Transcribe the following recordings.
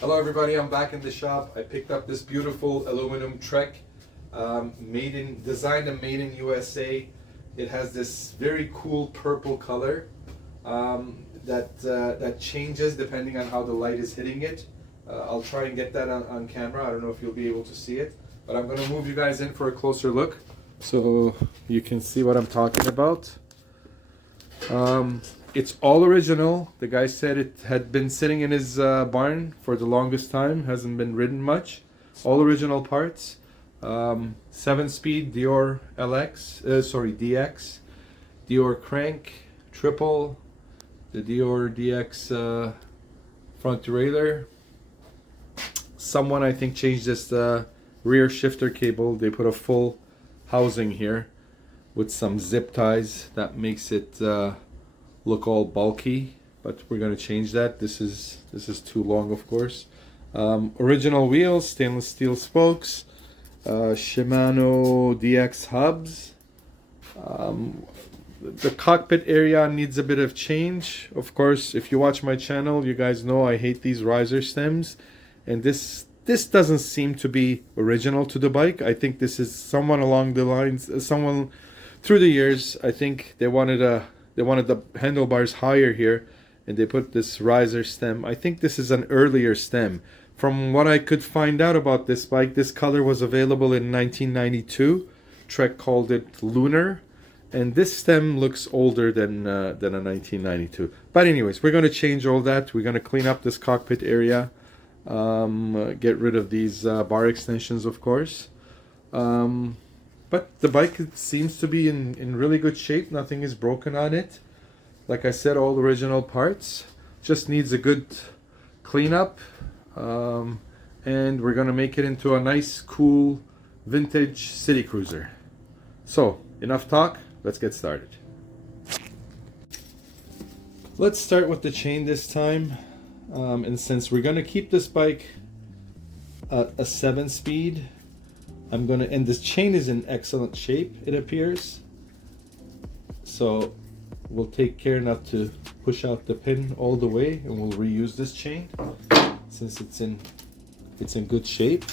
Hello everybody, I'm back in the shop. I picked up this beautiful aluminum Trek, designed and made in USA. It has this very cool purple color that changes depending on how the light is hitting it. I'll try and get that on camera. I don't know if you'll be able to see it, but I'm going to move you guys in for a closer look so you can see what I'm talking about. It's all original. The guy said it had been sitting in his barn for the longest time, hasn't been ridden much. All original parts. 7-speed Dior DX, Dior crank, triple, the Dior DX front derailleur. Someone I think changed this rear shifter cable. They put a full housing here with some zip ties that makes it look all bulky, but we're going to change that. This is too long, of course. Original wheels, stainless steel spokes, Shimano DX hubs. The cockpit area needs a bit of change. Of course, if you watch my channel, you guys know I hate these riser stems, and this doesn't seem to be original to the bike. I think this is someone along the lines, someone through the years, I think they wanted the handlebars higher here, and they put this riser stem. I think this is an earlier stem. From what I could find out about this bike, this color was available in 1992. Trek called it Lunar, and this stem looks older than a 1992. But anyways, we're going to change all that. We're going to clean up this cockpit area, get rid of these bar extensions, of course. But the bike seems to be in really good shape. Nothing is broken on it. Like I said, all original parts. Just needs a good cleanup. And we're going to make it into a nice, cool, vintage city cruiser. So, enough talk. Let's get started. Let's start with the chain this time. And since we're going to keep this bike at a 7-speed, and this chain is in excellent shape, it appears. So we'll take care not to push out the pin all the way, and we'll reuse this chain since it's in good shape.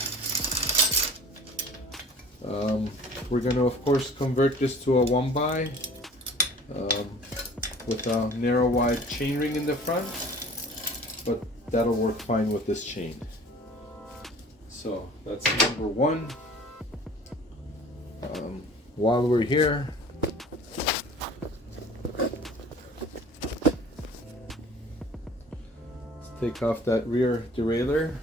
We're gonna of course convert this to a 1x with a narrow wide chain ring in the front, but that'll work fine with this chain. So that's number one. While we're here, take off that rear derailleur.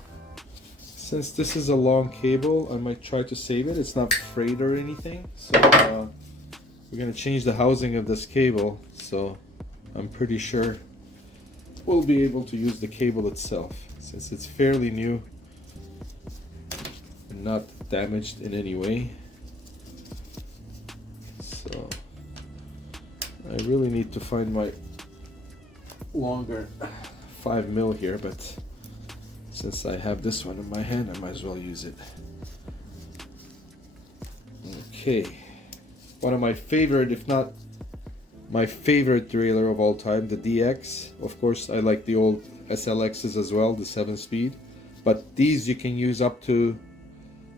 Since this is a long cable, I might try to save it. It's not frayed or anything, so we're going to change the housing of this cable, so I'm pretty sure we'll be able to use the cable itself since it's fairly new and not damaged in any way. So I really need to find my longer 5mm here, but since I have this one in my hand, I might as well use it. Okay, one of my favorite, if not my favorite derailleur of all time, the DX. Of course, I like the old SLXs as well, the 7-speed, but these you can use up to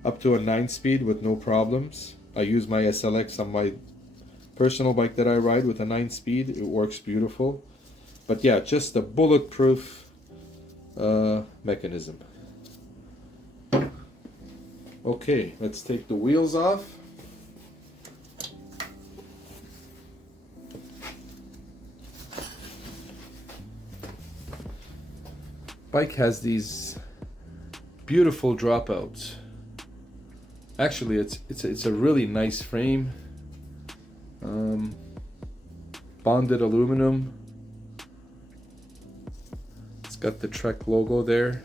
a 9-speed with no problems. I use my SLX on my personal bike that I ride with a 9-speed. It works beautiful. But yeah, just a bulletproof mechanism. Okay, let's take the wheels off. Bike has these beautiful dropouts. Actually, it's a really nice frame. Bonded aluminum. It's got the Trek logo there.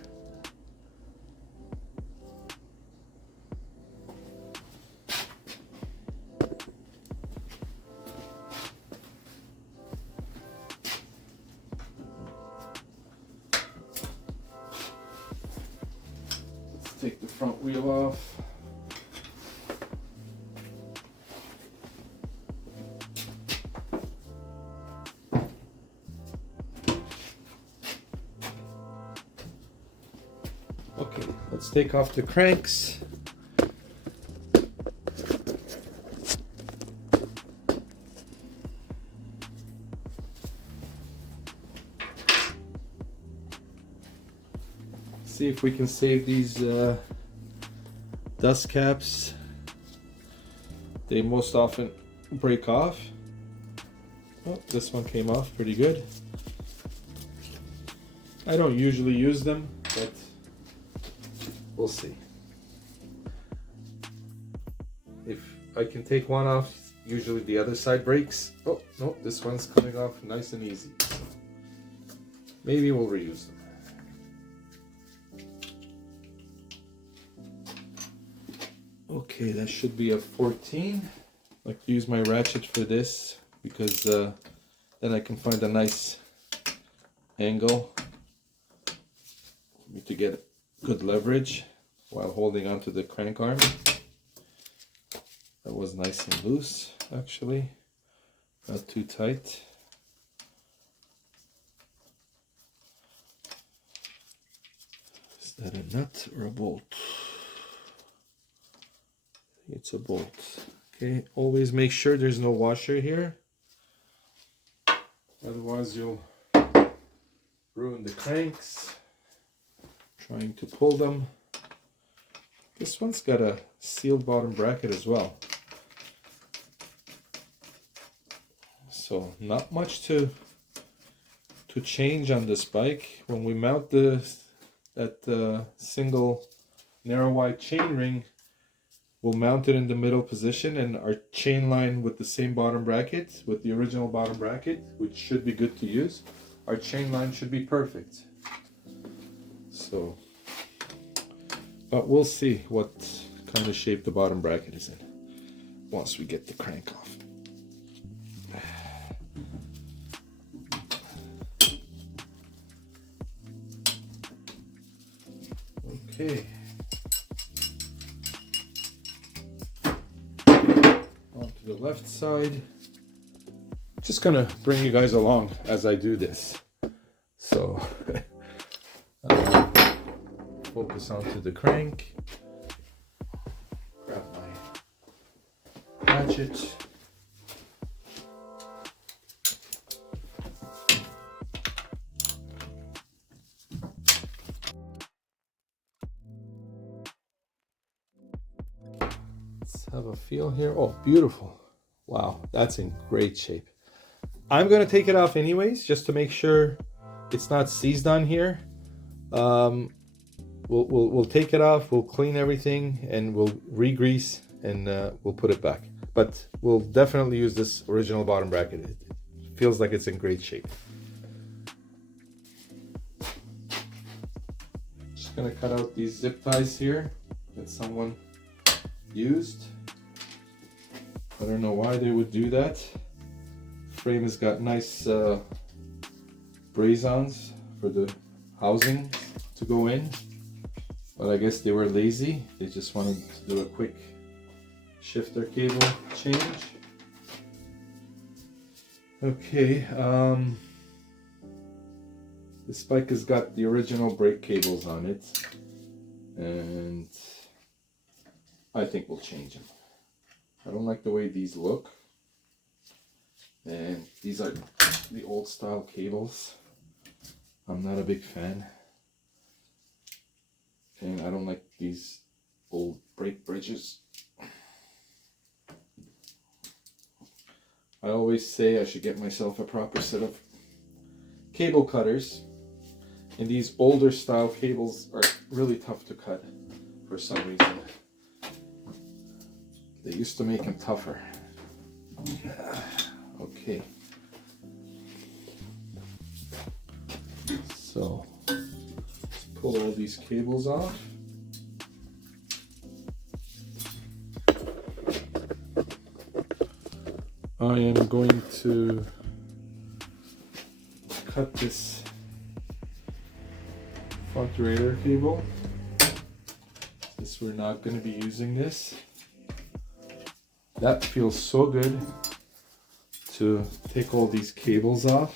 Let's take the front wheel off. Let's take off the cranks. See if we can save these dust caps. They most often break off. Oh, this one came off pretty good. I don't usually use them, but we'll see. If I can take one off, usually the other side breaks. Oh, no, this one's coming off nice and easy. So maybe we'll reuse them. Okay, that should be a 14. I like to use my ratchet for this because then I can find a nice angle for me to get good leverage while holding onto the crank arm. That was nice and loose, actually, not too tight. Is that a nut or a bolt? It's a bolt. Okay, always make sure there's no washer here, otherwise you'll ruin the cranks trying to pull them. This one's got a sealed bottom bracket as well, so not much to change on this bike. When we mount that single narrow wide chain ring, we'll mount it in the middle position, and our chain line with the same bottom bracket, with the original bottom bracket, which should be good to use, our chain line should be perfect. So, but we'll see what kind of shape the bottom bracket is in once we get the crank off. Okay. Onto the left side. Just gonna bring you guys along as I do this. So focus onto the crank. Grab my ratchet. Have a feel here. Oh, beautiful. Wow, that's in great shape. I'm going to take it off anyways, just to make sure it's not seized on here. We'll take it off, we'll clean everything, and we'll re-grease, and we'll put it back. But we'll definitely use this original bottom bracket. It feels like it's in great shape. Just going to cut out these zip ties here that someone used. I don't know why they would do that. Frame has got nice braze-ons for the housing to go in, but I guess they were lazy. They just wanted to do a quick shifter cable change. Okay, this bike has got the original brake cables on it, and I think we'll change them. I don't like the way these look, and these are the old style cables. I'm not a big fan, and I don't like these old brake bridges. I always say I should get myself a proper set of cable cutters, and these older style cables are really tough to cut for some reason. They used to make them tougher. Okay. So, let's pull all these cables off. I am going to cut this front derailleur cable, since we're not going to be using this. That feels so good to take all these cables off.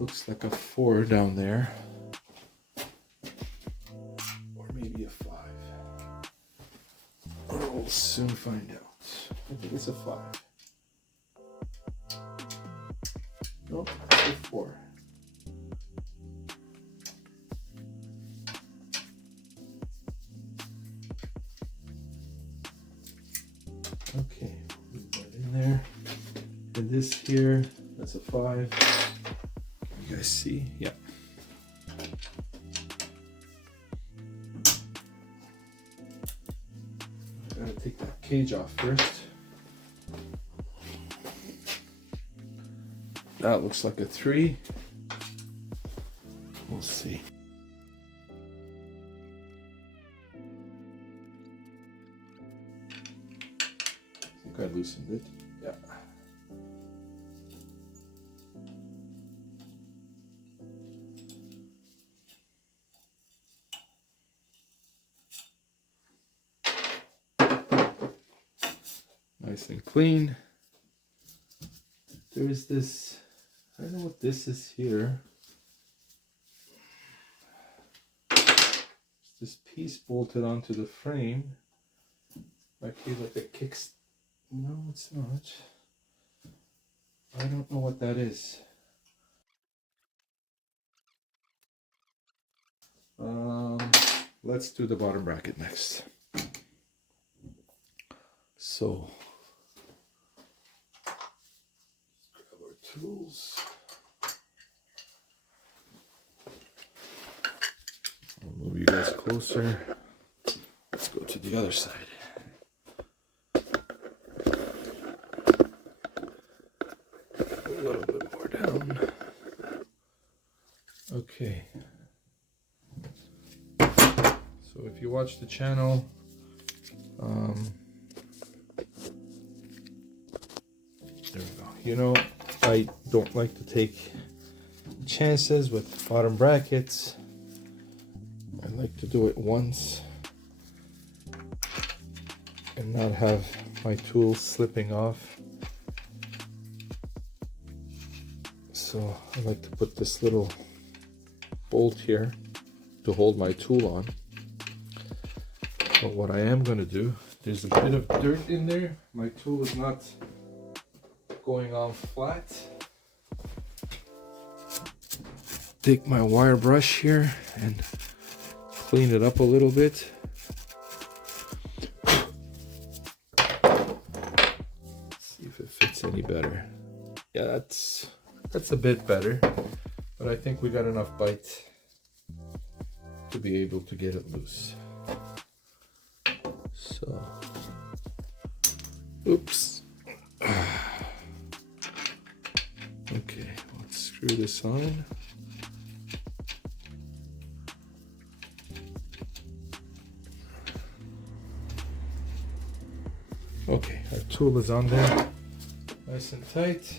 Looks like a 4 down there. Or maybe a 5. We'll soon find out. I think it's a 5. Nope, it's a 4. Okay, put that in there. And this here, that's a 5. You guys see? Yeah. Gotta take that cage off first. That looks like a 3. We'll see. I think I loosened it. Yeah. Nice and clean. There is this, I don't know what this is here. This piece bolted onto the frame. Might be like a kickstand. No, it's not. I don't know what that is. Let's do the bottom bracket next. So, let's grab our tools. I'll move you guys closer. Let's go to the other side. A little bit more down. Okay. So if you watch the channel, there we go. You know, I don't like to take chances with bottom brackets. I like to do it once and not have my tools slipping off. So I like to put this little bolt here to hold my tool on. But what I am going to do, there's a bit of dirt in there. My tool is not going on flat. Take my wire brush here and clean it up a little bit. See if it fits any better. Yeah, that's a bit better, but I think we got enough bite to be able to get it loose. So, oops. Okay, let's screw this on. Okay, our tool is on there, nice and tight.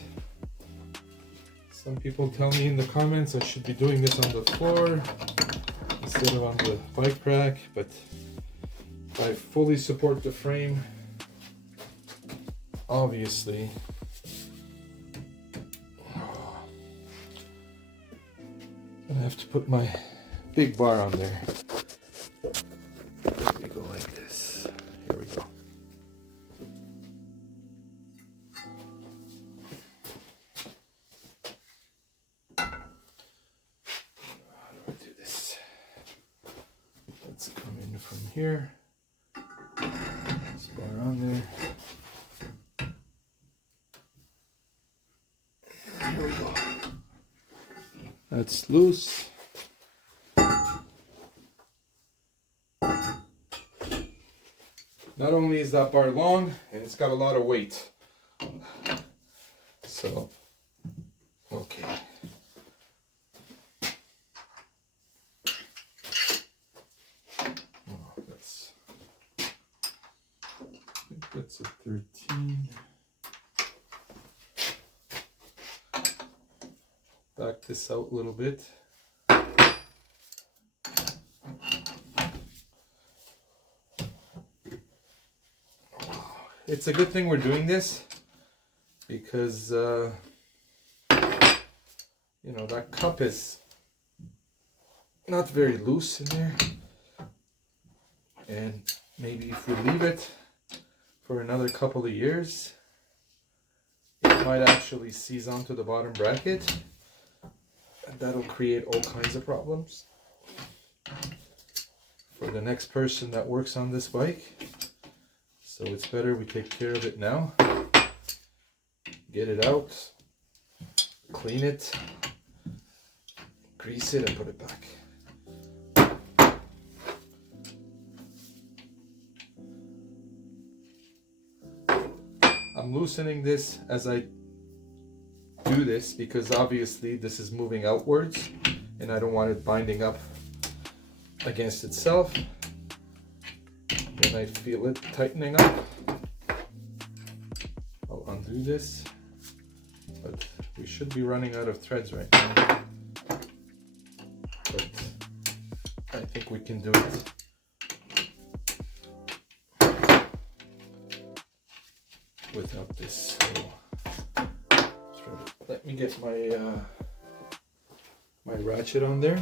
Some people tell me in the comments I should be doing this on the floor instead of on the bike rack, but I fully support the frame. Obviously, I have to put my big bar on there. We go like this. Here we go. How do I do this? Let's come in from here. This bar on there. Here we go. That's loose. Not only is that bar long, and it's got a lot of weight. So, okay. Oh, I think that's a 13. Back this out a little bit. It's a good thing we're doing this because you know, that cup is not very loose in there, and maybe if we leave it for another couple of years, it might actually seize onto the bottom bracket, and that'll create all kinds of problems for the next person that works on this bike. So it's better we take care of it now, get it out, clean it, grease it, and put it back. I'm loosening this as I do this because obviously this is moving outwards and I don't want it binding up against itself. When I feel it tightening up, I'll undo this, but we should be running out of threads right now. But I think we can do it. Without this. So, let me get my my ratchet on there.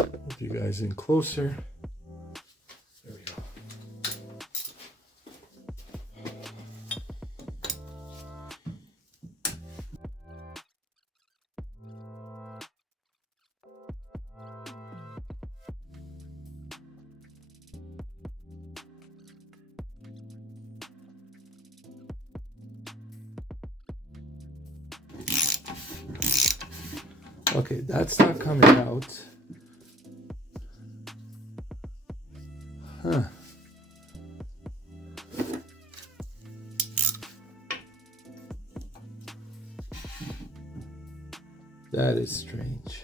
Move you guys in closer. There we go. Okay, that's not coming out. Huh. That is strange.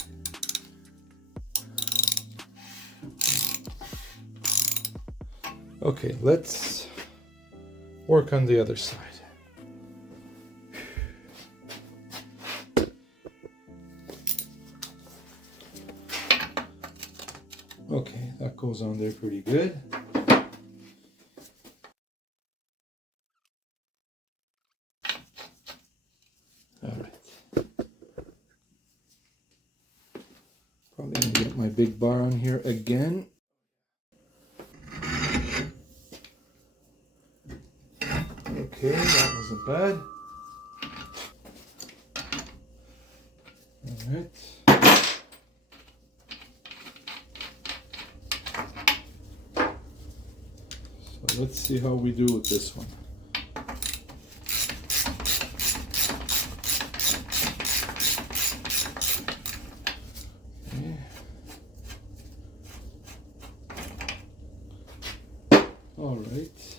Okay, let's work on the other side. Okay, that goes on there pretty good. All right. Probably gonna get my big bar on here again. Okay, that wasn't bad. All right. Let's see how we do with this one. Okay. All right.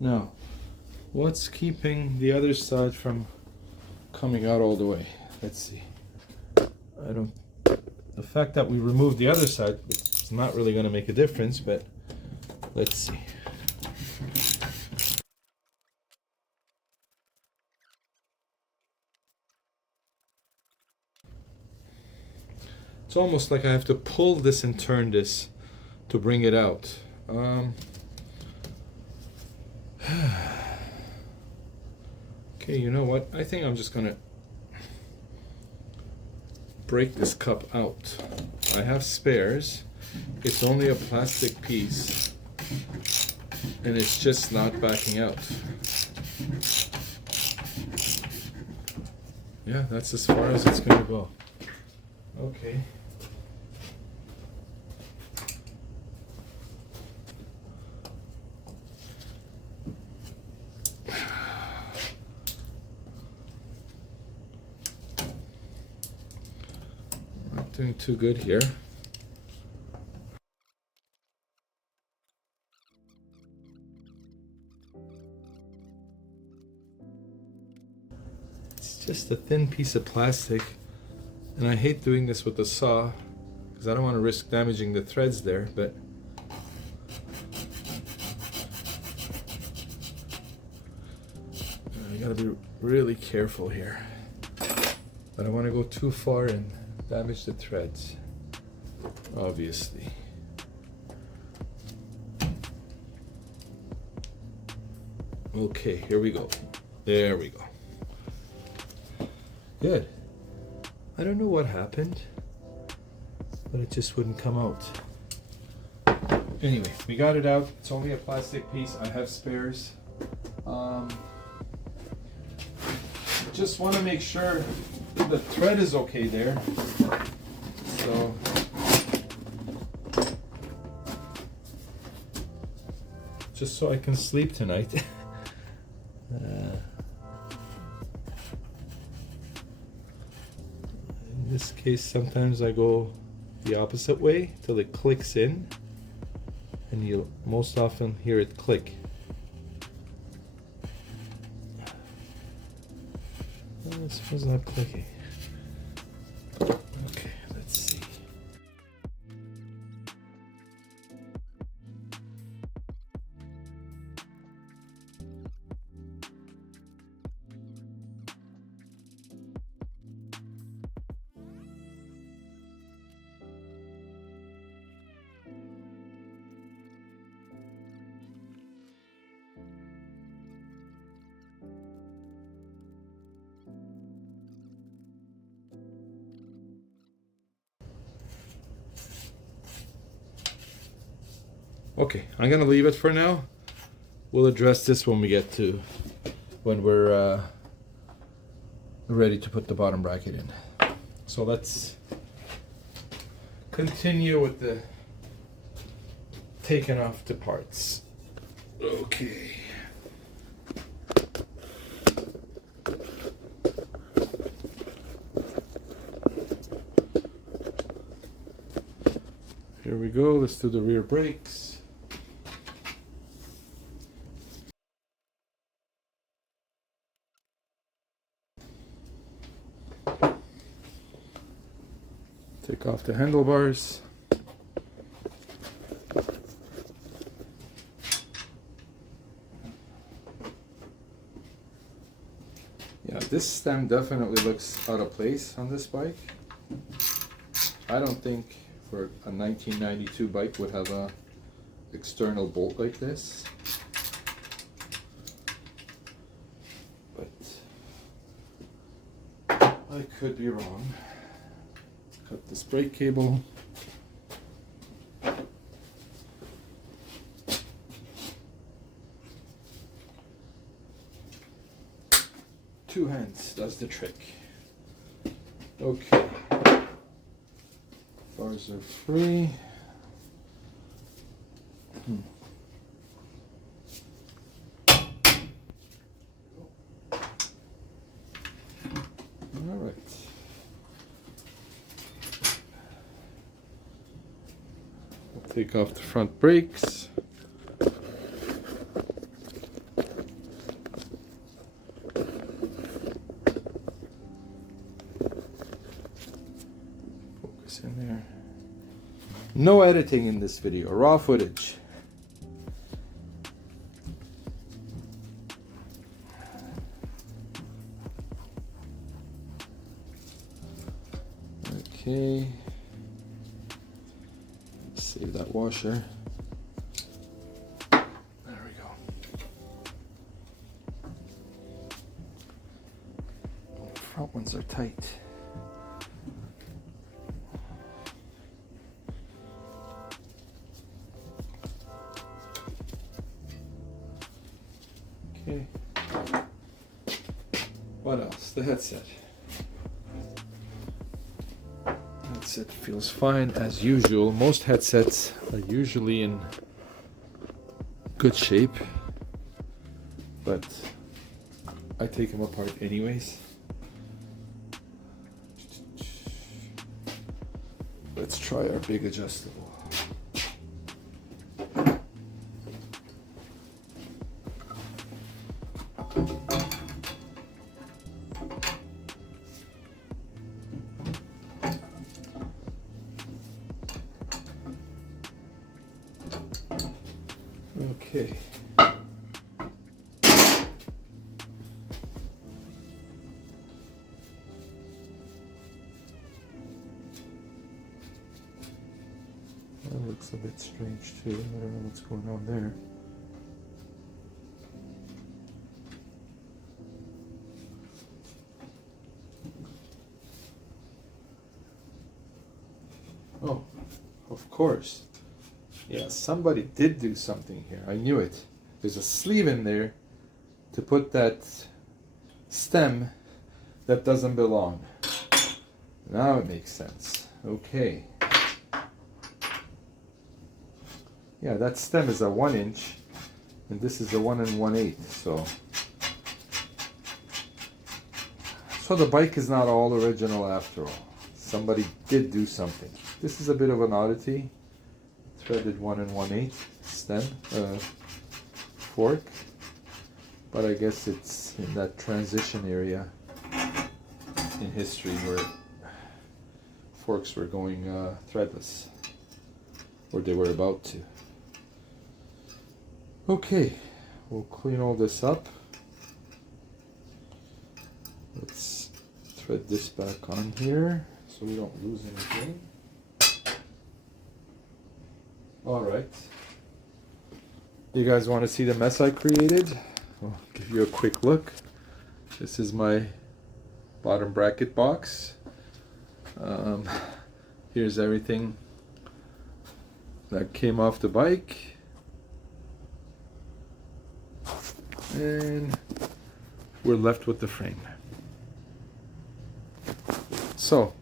Now, what's keeping the other side from coming out all the way? Let's see. The fact that we removed the other side, it's not really going to make a difference, but let's see. It's almost like I have to pull this and turn this to bring it out. Okay, you know what? I think I'm just gonna break this cup out. I have spares. It's only a plastic piece and it's just not backing out. Yeah, that's as far as it's gonna go. Okay. Not doing too good here. It's just a thin piece of plastic, and I hate doing this with the saw because I don't want to risk damaging the threads there, but I gotta be really careful here. I don't want to go too far and damage the threads, obviously. Okay, here we go. There we go. Good. I don't know what happened, but it just wouldn't come out. Anyway, we got it out. It's only a plastic piece. I have spares. Just want to make sure the thread is okay there. So just so I can sleep tonight. In this case, sometimes I go the opposite way till it clicks in, and you'll most often hear it click. This was not clicking. Okay, let's see. Okay, I'm gonna leave it for now. We'll address this when we're ready to put the bottom bracket in. So let's continue with the taking off the parts. Okay. Here we go. Let's do the rear brakes. Take off the handlebars. Yeah, this stem definitely looks out of place on this bike. I don't think for a 1992 bike would have a external bolt like this. But I could be wrong. Cut this brake cable. Two hands does the trick. Okay. Bars are free. All right. Take off the front brakes. Focus in there. No editing in this video, raw footage. Okay. Save that washer. There we go. The front ones are tight. Okay. What else? The headset. Headset feels fine as usual. Most headsets are usually in good shape, but I take them apart anyways. Let's try our big adjustable. Okay. That looks a bit strange too. I don't know what's going on there. course. Yeah, somebody did do something here. I knew it. There's a sleeve in there to put that stem that doesn't belong. Now it makes sense. Okay. Yeah, that stem is a 1 inch and this is a 1 1/8. So the bike is not all original after all. Somebody did do something. This is a bit of an oddity. Threaded 1 1/8 stem fork, but I guess it's in that transition area in history where forks were going threadless, or they were about to. Okay, we'll clean all this up. Let's thread this back on here so we don't lose anything. Alright. You guys want to see the mess I created? I'll give you a quick look. This is my bottom bracket box. Here's everything that came off the bike. And we're left with the frame. So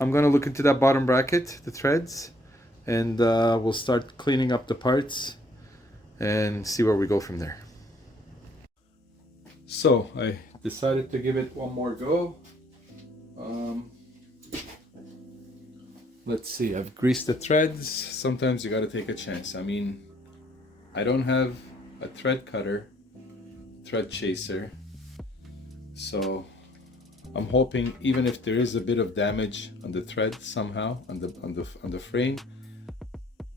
I'm going to look into that bottom bracket, the threads, and we'll start cleaning up the parts and see where we go from there. So I decided to give it one more go. Let's see, I've greased the threads. Sometimes you got to take a chance. I mean, I don't have a thread cutter, thread chaser, so I'm hoping even if there is a bit of damage on the thread somehow on the frame,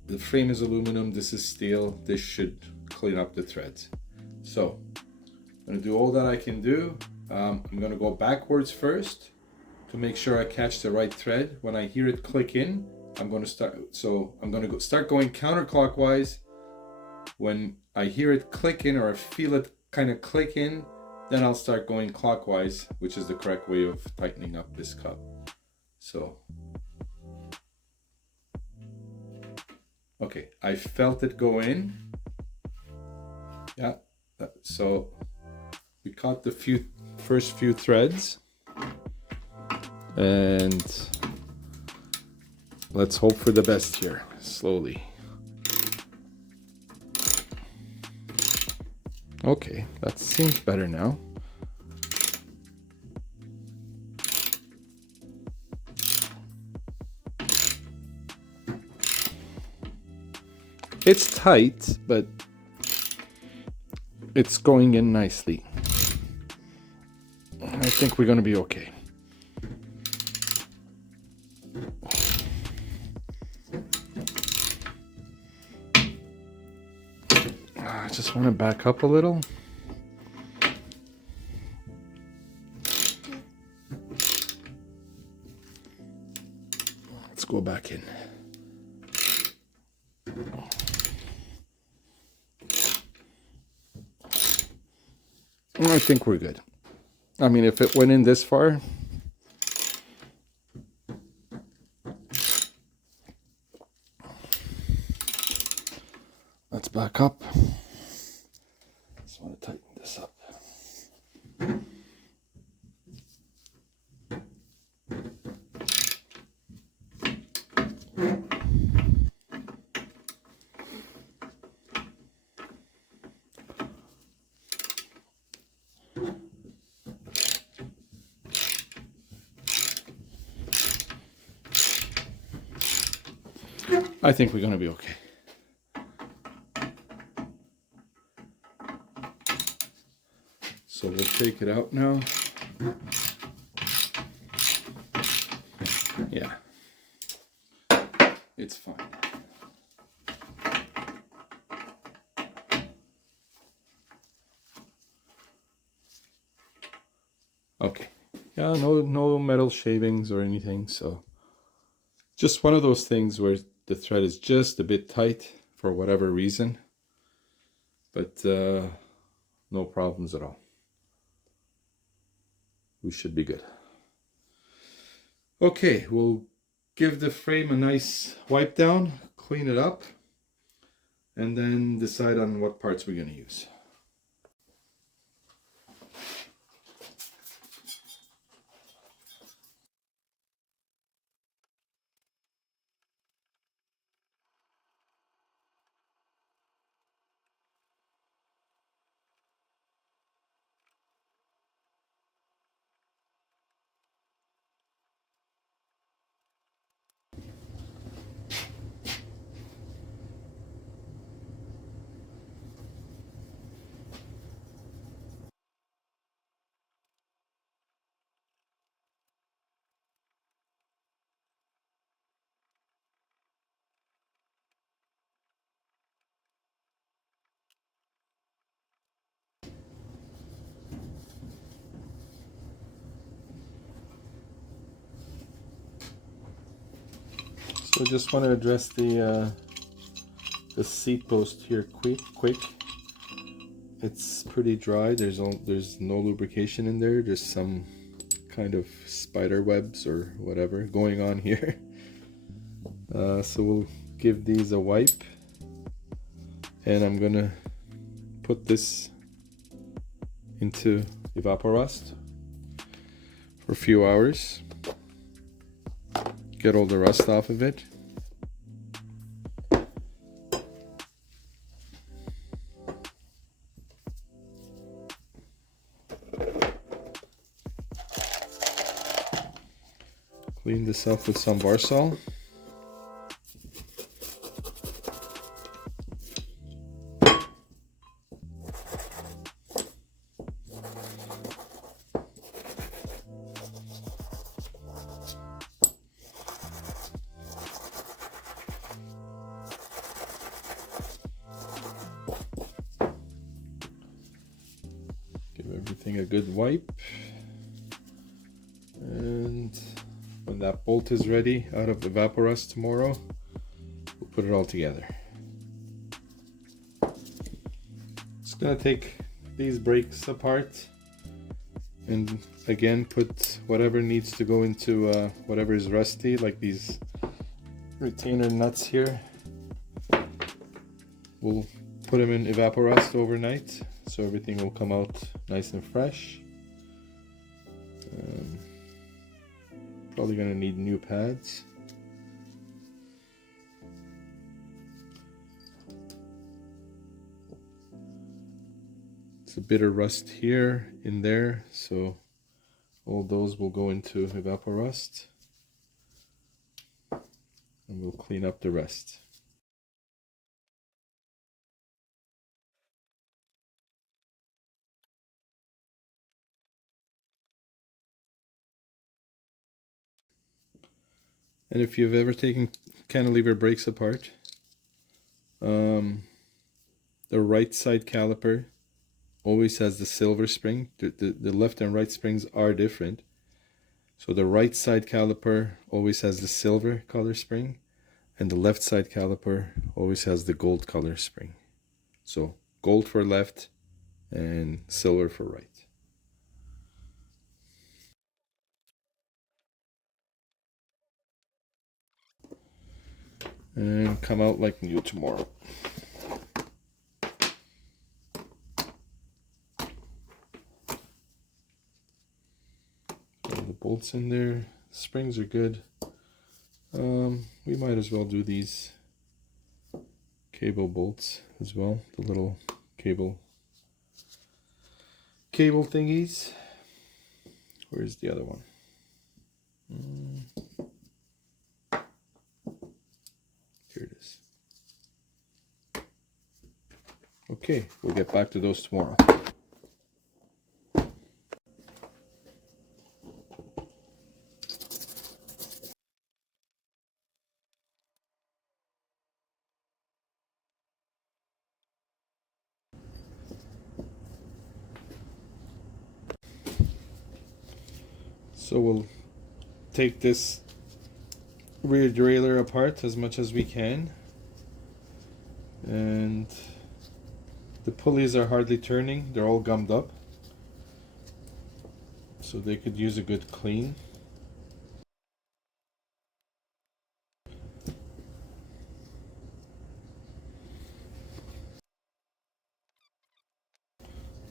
the frame is aluminum, this is steel, this should clean up the threads. So I'm going to do all that I can do. I'm going to go backwards first to make sure I catch the right thread. When I hear it click in, I'm going to start. So I'm going to start going counterclockwise. When I hear it click in, or I feel it kind of click in, then I'll start going clockwise, which is the correct way of tightening up this cup. So, okay, I felt it go in. Yeah, so we caught the first few threads, and let's hope for the best here, slowly. Okay, that seems better now. It's tight, but it's going in nicely. I think we're going to be okay. I just want to back up a little. Let's go back in. I think we're good. I mean, if it went in this far, let's back up. Just want to tighten this up. I think we're going to be okay. So we'll take it out now. Yeah, it's fine. Okay, yeah, no metal shavings or anything, so just one of those things where the thread is just a bit tight for whatever reason, but no problems at all. We should be good. Okay, we'll give the frame a nice wipe down, clean it up, and then decide on what parts we're going to use. So I just want to address the seat post here quick. It's pretty dry. There's no lubrication in there. There's some kind of spider webs or whatever going on here. So we'll give these a wipe, and I'm gonna put this into evaporust for a few hours. Get all the rust off of it. Clean this up with some Varsol. Give everything a good wipe. And when that bolt is ready out of evaporust tomorrow, we'll put it all together. Just gonna take these brakes apart and again put whatever needs to go into whatever is rusty, like these retainer nuts here. We'll put them in evaporust overnight so everything will come out nice and fresh. Probably gonna need new pads. It's a bit of rust here in there, so all those will go into evaporust, and we'll clean up the rest. And if you've ever taken cantilever brakes apart, the right side caliper always has the silver spring. The left and right springs are different. So the right side caliper always has the silver color spring, and the left side caliper always has the gold color spring. So gold for left and silver for right. And come out like new tomorrow. All the bolts in there, springs are good. We might as well do these cable bolts as well, the little cable thingies. Where's the other one? Here it is. Okay, we'll get back to those tomorrow. So we'll take this rear derailleur apart as much as we can, and the pulleys are hardly turning, they're all gummed up, so they could use a good clean.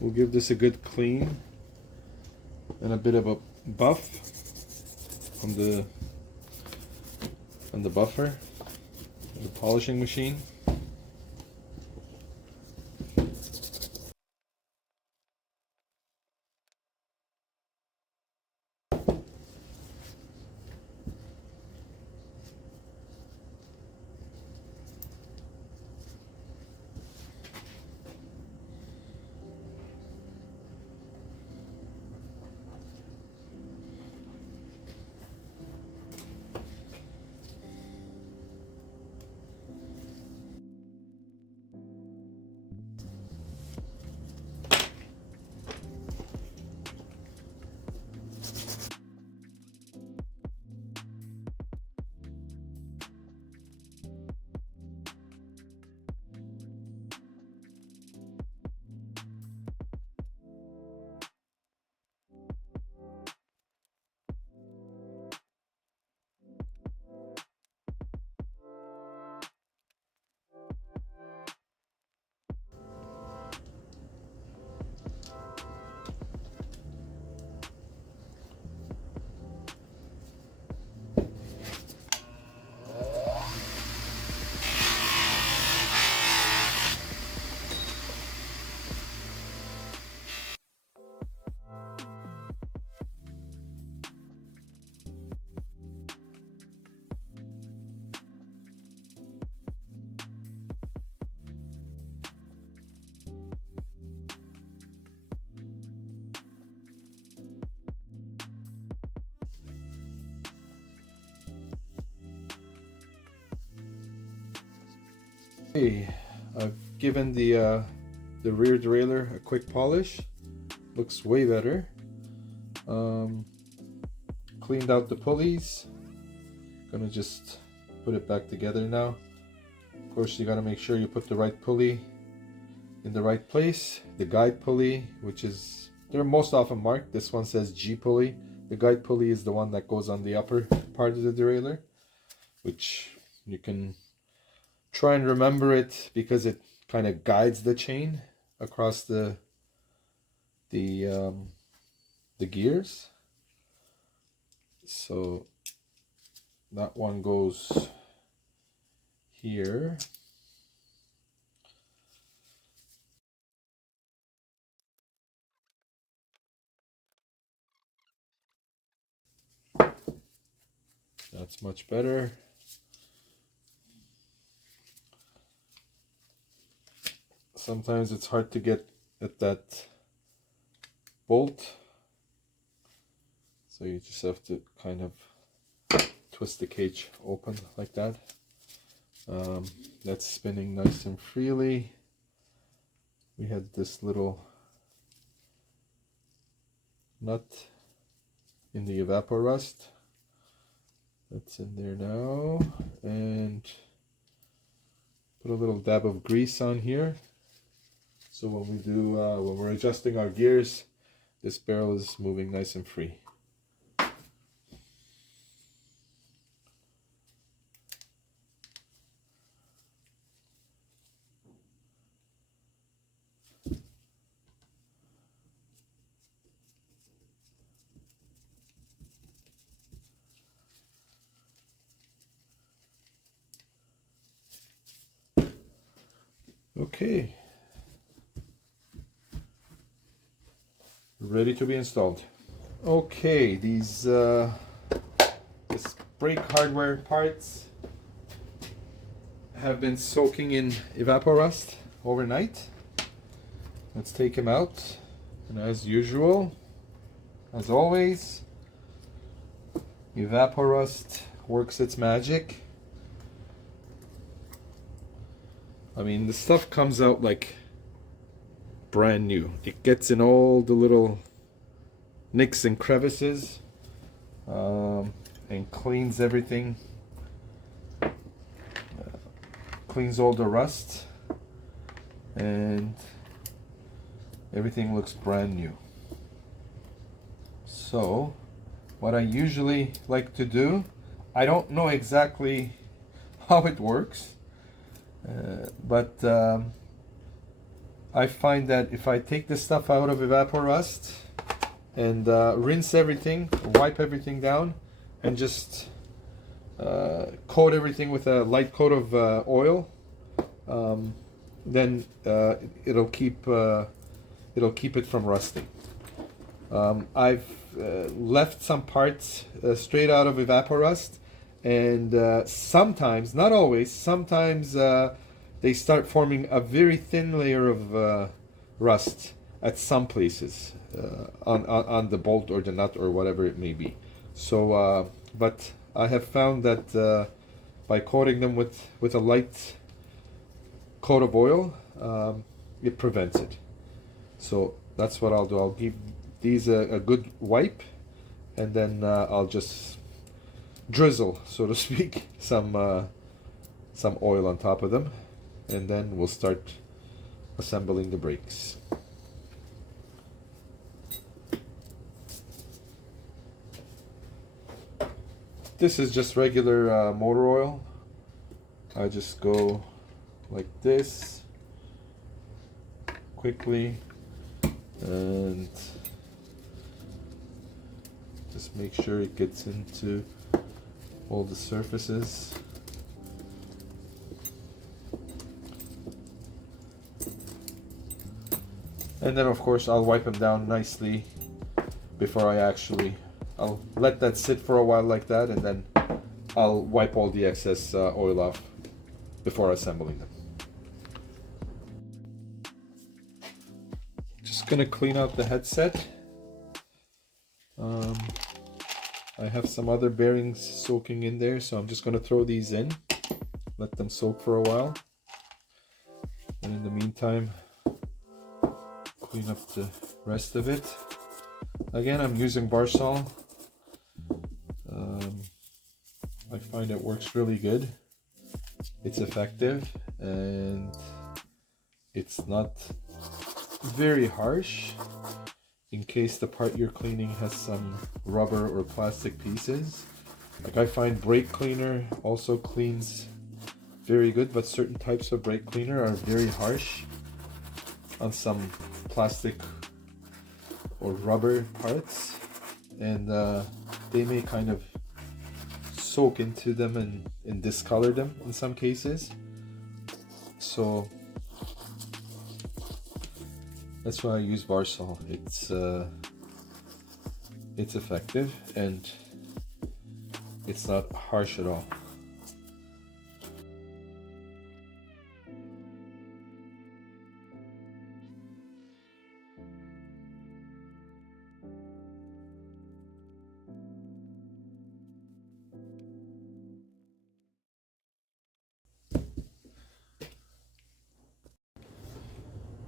We'll give this a good clean and a bit of a buff on the buffer, the polishing machine. Okay, I've given the rear derailleur a quick polish. Looks way better. Cleaned out the pulleys. Gonna just put it back together now. Of course, you gotta make sure you put the right pulley in the right place. The guide pulley, which is, they're most often marked. This one says G pulley. The guide pulley is the one that goes on the upper part of the derailleur, which you can try and remember it because it kind of guides the chain across the gears. So that one goes here. That's much better. Sometimes it's hard to get at that bolt, so you just have to kind of twist the cage open like that. That's spinning nice and freely. We had this little nut in the evaporust. That's in there now, and put a little dab of grease on here. So when we do, when we're adjusting our gears, this barrel is moving nice and free. Okay. Ready to be installed. Okay, these this brake hardware parts have been soaking in evaporust overnight. Let's take them out, and as usual, as always, evaporust works its magic. I mean, the stuff comes out like brand new. It gets in all the little nicks and crevices, and cleans everything, cleans all the rust, and everything looks brand new. So what I usually like to do, I don't know exactly how it works, but I find that if I take this stuff out of evaporust and rinse everything, wipe everything down, and just coat everything with a light coat of oil, then it'll keep it from rusting. I've left some parts straight out of evaporust, and sometimes, not always, sometimes they start forming a very thin layer of rust at some places on the bolt or the nut or whatever it may be. So, but I have found that by coating them with a light coat of oil, it prevents it. So that's what I'll do. I'll give these a good wipe, and then I'll just drizzle, so to speak, some oil on top of them, and then we'll start assembling the brakes. This is just regular motor oil. I just go like this quickly and just make sure it gets into all the surfaces. And then of course I'll wipe them down nicely before I'll let that sit for a while like that, and then I'll wipe all the excess oil off before assembling them. Just gonna clean out the headset. I have some other bearings soaking in there, so I'm just gonna throw these in, let them soak for a while, and in the meantime clean up the rest of it. Again, I'm using bar saw. I find it works really good. It's effective and it's not very harsh in case the part you're cleaning has some rubber or plastic pieces. Like, I find brake cleaner also cleans very good, but certain types of brake cleaner are very harsh on some plastic or rubber parts, and they may kind of soak into them and discolor them in some cases. So that's why I use bar saw. It's effective and it's not harsh at all.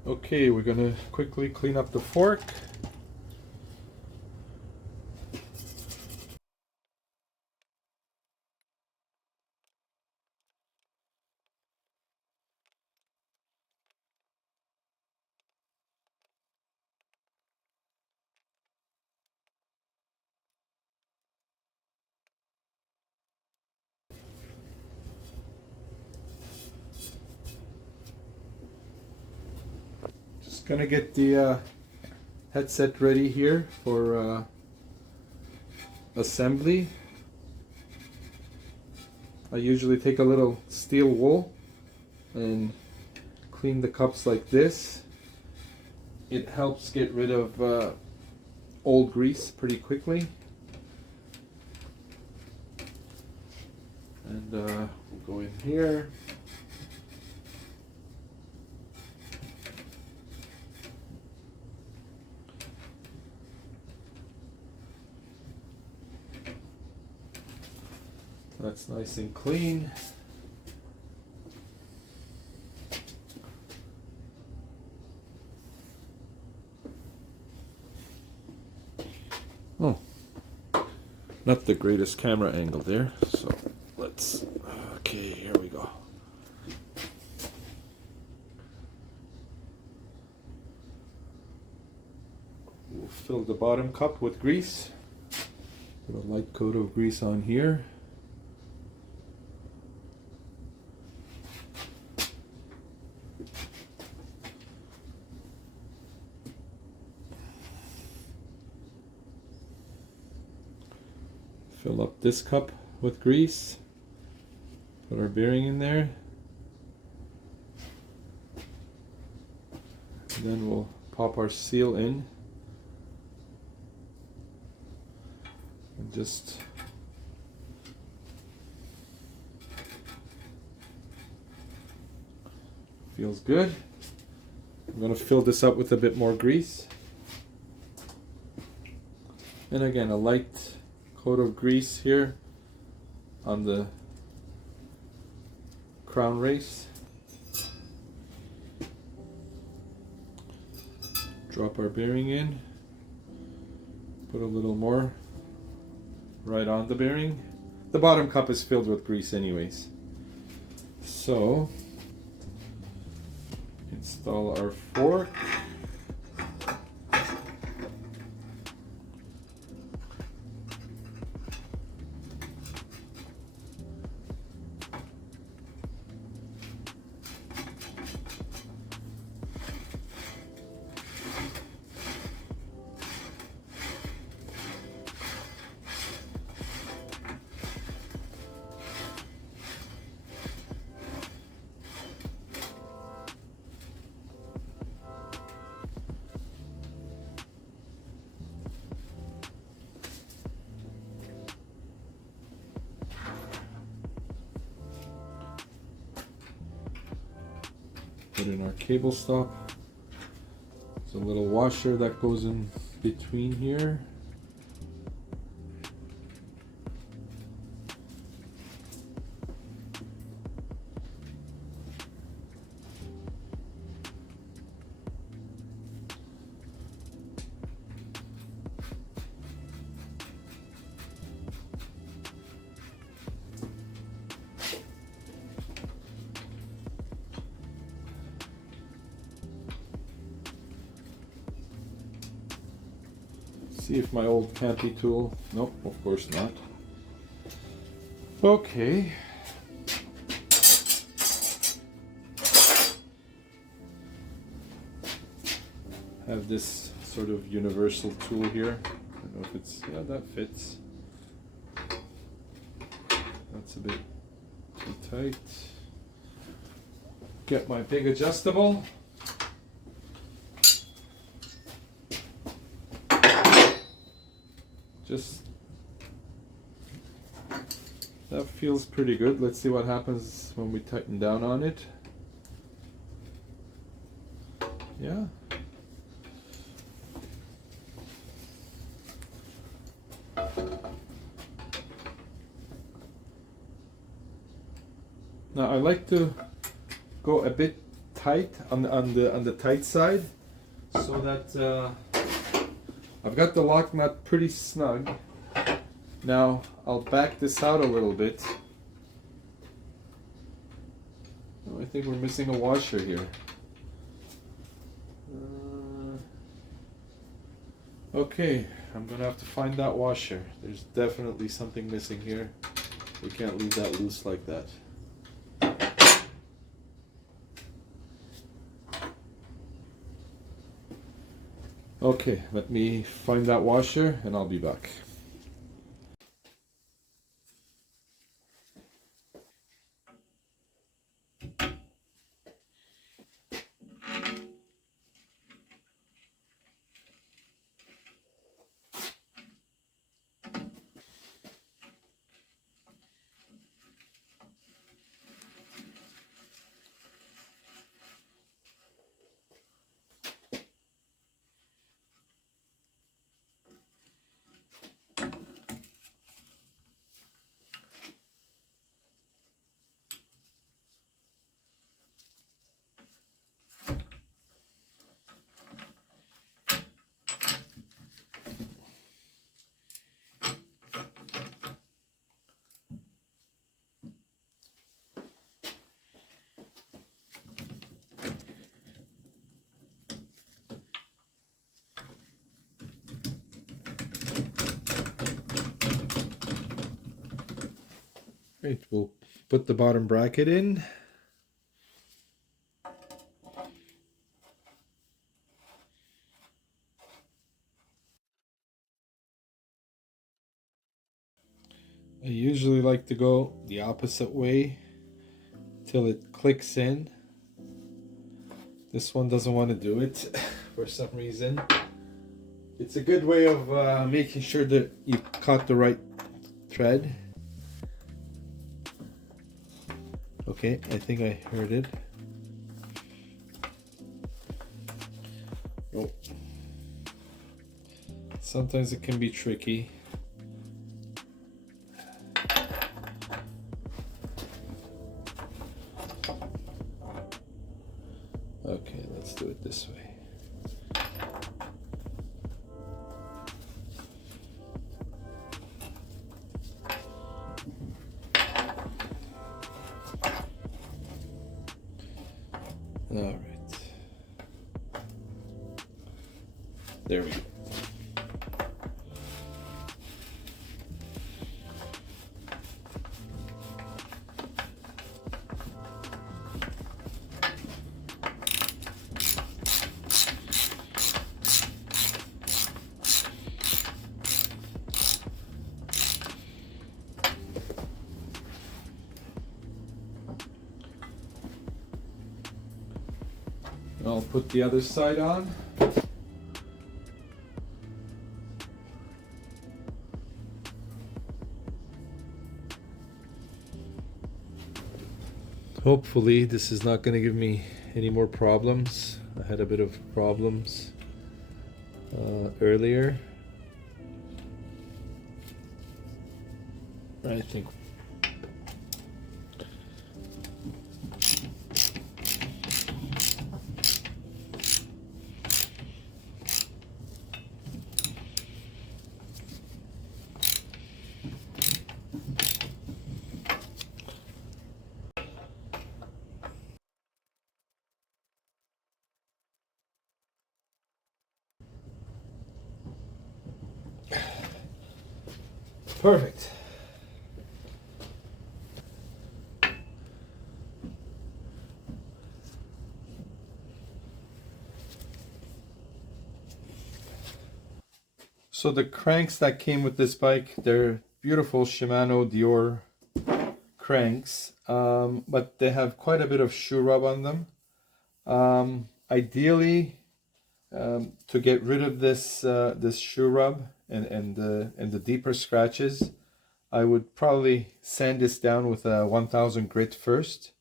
Okay, we're gonna quickly clean up the fork. Just gonna get the headset ready here for assembly. I usually take a little steel wool and clean the cups like this. It helps get rid of old grease pretty quickly. And we'll go in here. That's nice and clean. Oh, not the greatest camera angle there, so let's, okay, here we go. We'll fill the bottom cup with grease. Put a light coat of grease on here. Fill up this cup with grease. Put our bearing in there. And then we'll pop our seal in. And just feels good. I'm going to fill this up with a bit more grease. And again, a light coat of grease here on the crown race. Drop our bearing in. Put a little more right on the bearing. The bottom cup is filled with grease anyways. So, install our fork. Put in our cable stop. There's a little washer that goes in between here. See if my old campy tool, nope, of course not. Okay. Have this sort of universal tool here. I don't know if it's, yeah, that fits. That's a bit too tight. Get my big adjustable. Just, that feels pretty good. Let's see what happens when we tighten down on it. Yeah. Now I like to go a bit tight on the tight side, so that I've got the lock nut pretty snug. Now I'll back this out a little bit. Oh, I think we're missing a washer here. Okay, I'm gonna have to find that washer. There's definitely something missing here. We can't leave that loose like that. Okay, let me find that washer and I'll be back. Right, we'll put the bottom bracket in. I usually like to go the opposite way till it clicks in. This one doesn't want to do it for some reason. It's a good way of making sure that you caught the right thread. Okay, I think I heard it. Oh. Sometimes it can be tricky. Okay, let's do it this way. All right. There we go. I'll put the other side on. Hopefully this is not going to give me any more problems. I had a bit of problems earlier. I think perfect. So the cranks that came with this bike, they're beautiful Shimano Dior cranks, but they have quite a bit of shoe rub on them. Ideally, to get rid of this shoe rub and the deeper scratches, I would probably sand this down with a 1000 grit first.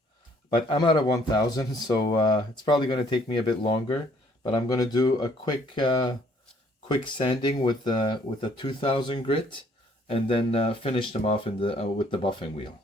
But I'm at a 1000, so it's probably going to take me a bit longer. But I'm going to do a quick sanding with a 2000 grit, and then finish them off in the with the buffing wheel.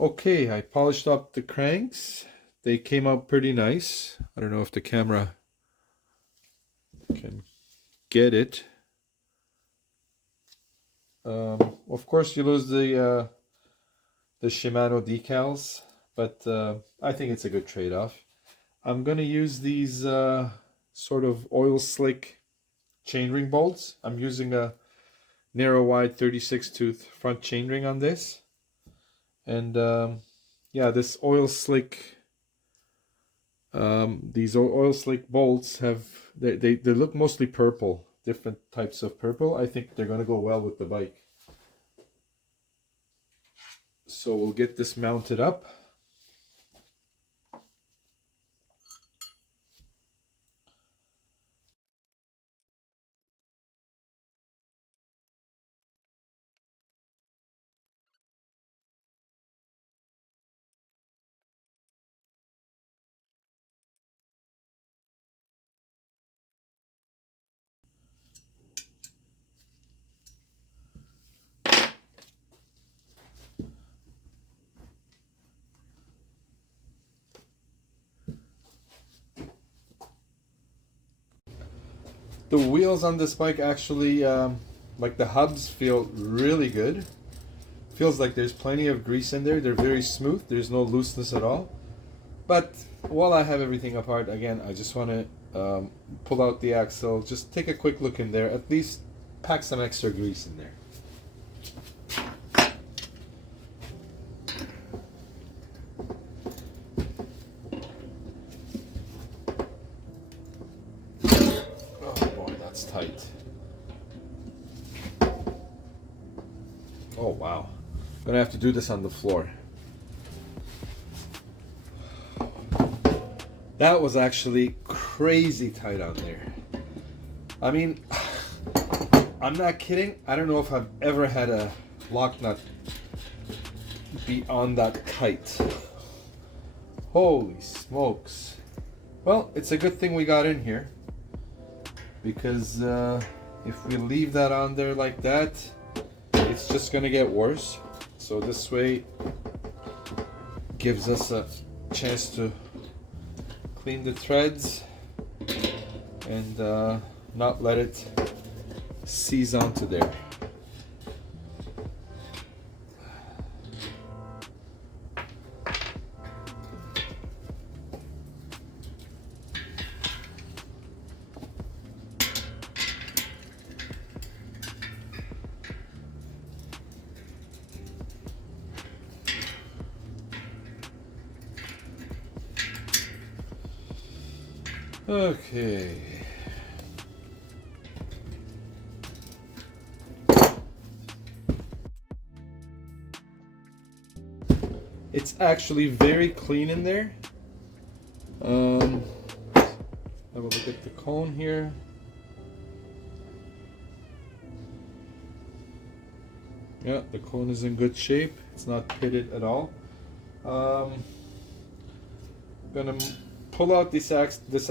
Okay, I polished up the cranks. They came out pretty nice. I don't know if the camera can get it. Of course, you lose the Shimano decals, but I think it's a good trade-off. I'm gonna use these sort of oil slick chainring bolts. I'm using a narrow wide 36 tooth front chainring on this, and yeah, this oil slick these oil slick bolts have they look mostly purple, different types of purple. I think they're gonna go well with the bike. So we'll get this mounted up. The wheels on this bike actually, like the hubs, feel really good. Feels like there's plenty of grease in there. They're very smooth. There's no looseness at all. But while I have everything apart, again, I just want to pull out the axle. Just take a quick look in there. At least pack some extra grease in there. Tight. Oh wow, I'm gonna have to do this on the floor. That was actually crazy tight on there. I mean, I'm not kidding. I don't know if I've ever had a lock nut be on that tight. Holy smokes. Well, it's a good thing we got in here, because if we leave that on there like that, it's just gonna get worse. So this way gives us a chance to clean the threads and not let it seize onto there. Okay. It's actually very clean in there. Have a look at the cone here. Yeah, the cone is in good shape. It's not pitted at all. Gonna pull out this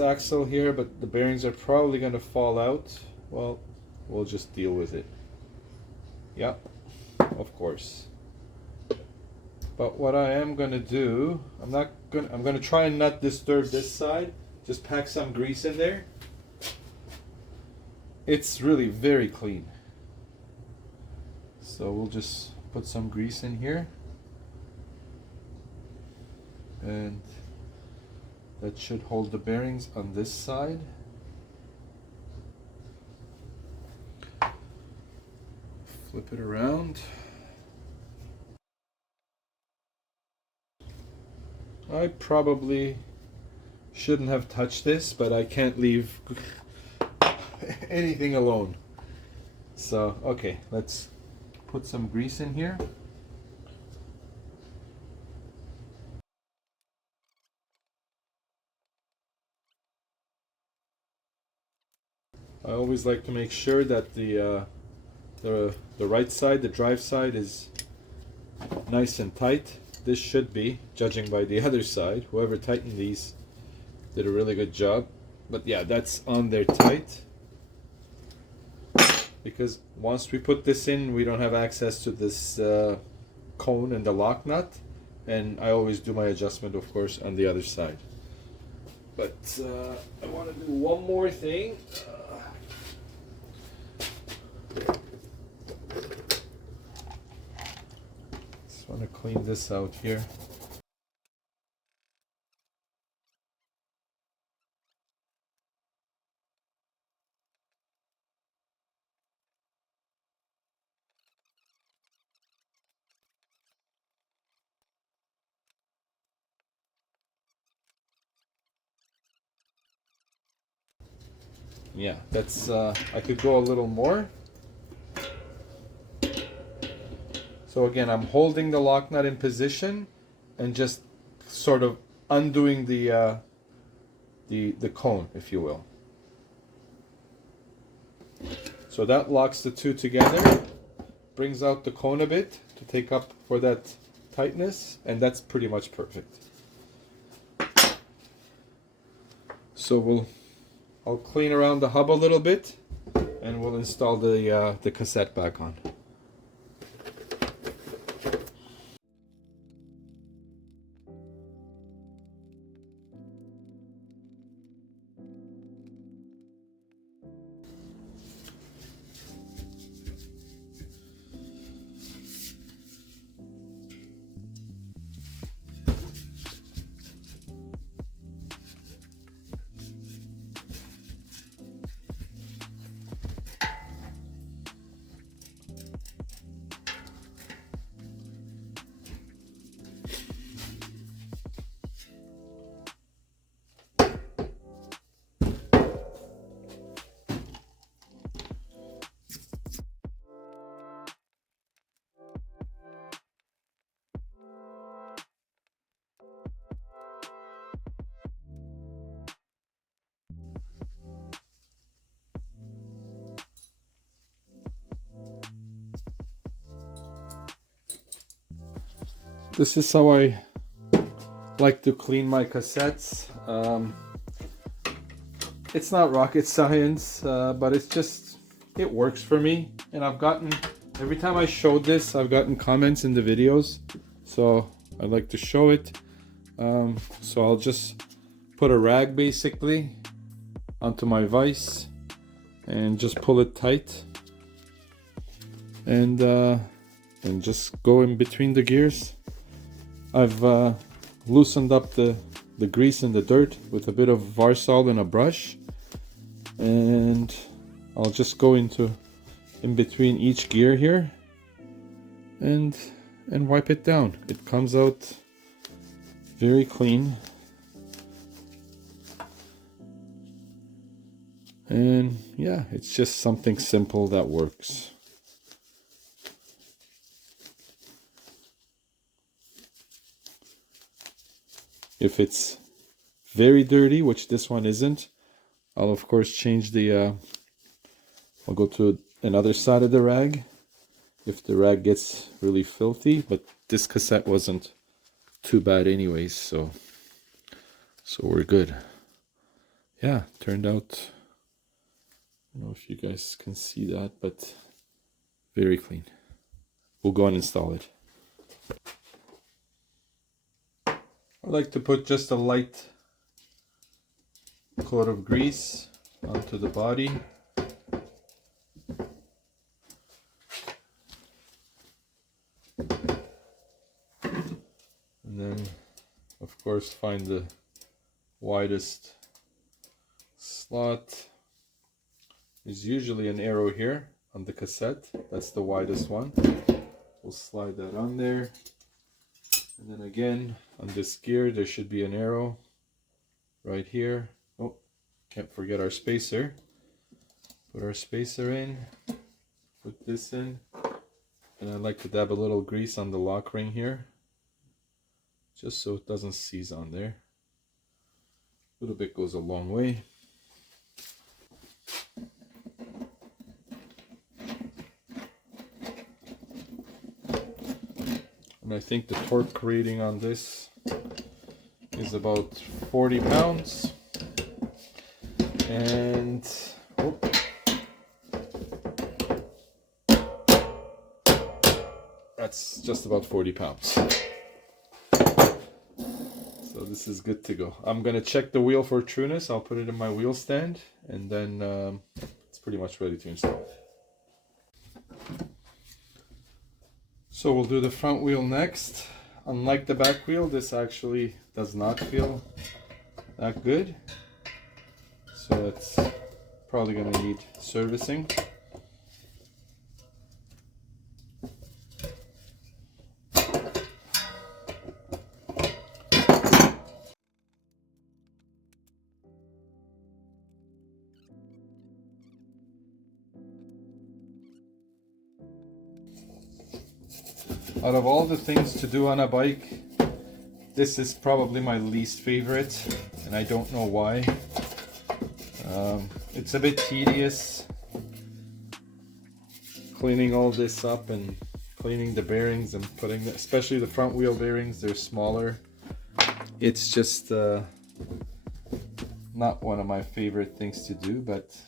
axle here, but the bearings are probably gonna fall out. Well, we'll just deal with it. Yeah, of course. But what I am gonna do, I'm gonna try and not disturb this side. Just pack some grease in there. It's really very clean. So we'll just put some grease in here. And that should hold the bearings on this side. Flip it around. I probably shouldn't have touched this, but I can't leave anything alone. So, okay, let's put some grease in here. I always like to make sure that the right side, the drive side, is nice and tight. This should be, judging by the other side. Whoever tightened these did a really good job. But yeah, that's on there tight. Because once we put this in, we don't have access to this cone and the lock nut. And I always do my adjustment, of course, on the other side. But I want to do one more thing. Just want to clean this out here. Yeah, that's I could go a little more. So again, I'm holding the lock nut in position and just sort of undoing the cone, if you will. So that locks the two together, brings out the cone a bit to take up for that tightness, and that's pretty much perfect. So I'll clean around the hub a little bit, and we'll install the cassette back on. This is how I like to clean my cassettes. It's not rocket science, but it works for me. And every time I showed this, I've gotten comments in the videos, so I like to show it. So I'll just put a rag basically onto my vise and just pull it tight, and just go in between the gears. I've loosened up the grease and the dirt with a bit of Varsol and a brush, and I'll just go in between each gear here and wipe it down. It comes out very clean, and yeah, it's just something simple that works. If it's very dirty, which this one isn't, I'll of course change I'll go to another side of the rag if the rag gets really filthy, but this cassette wasn't too bad anyways, so we're good. Yeah, turned out, I don't know if you guys can see that, but very clean. We'll go and install it. I like to put just a light coat of grease onto the body. And then, of course, find the widest slot. There's usually an arrow here on the cassette. That's the widest one. We'll slide that on there. And then again, on this gear, there should be an arrow right here. Oh, can't forget our spacer. Put our spacer in, put this in, and I like to dab a little grease on the lock ring here, just so it doesn't seize on there. A little bit goes a long way. And I think the torque rating on this is about 40 pounds. And that's just about 40 pounds. So this is good to go. I'm gonna check the wheel for trueness. I'll put it in my wheel stand, and then it's pretty much ready to install. So we'll do the front wheel next. Unlike the back wheel, this actually does not feel that good. So it's probably going to need servicing. Out of all the things to do on a bike, this is probably my least favorite, and I don't know why. It's a bit tedious cleaning all this up and cleaning the bearings and putting, especially the front wheel bearings, they're smaller. It's just not one of my favorite things to do, but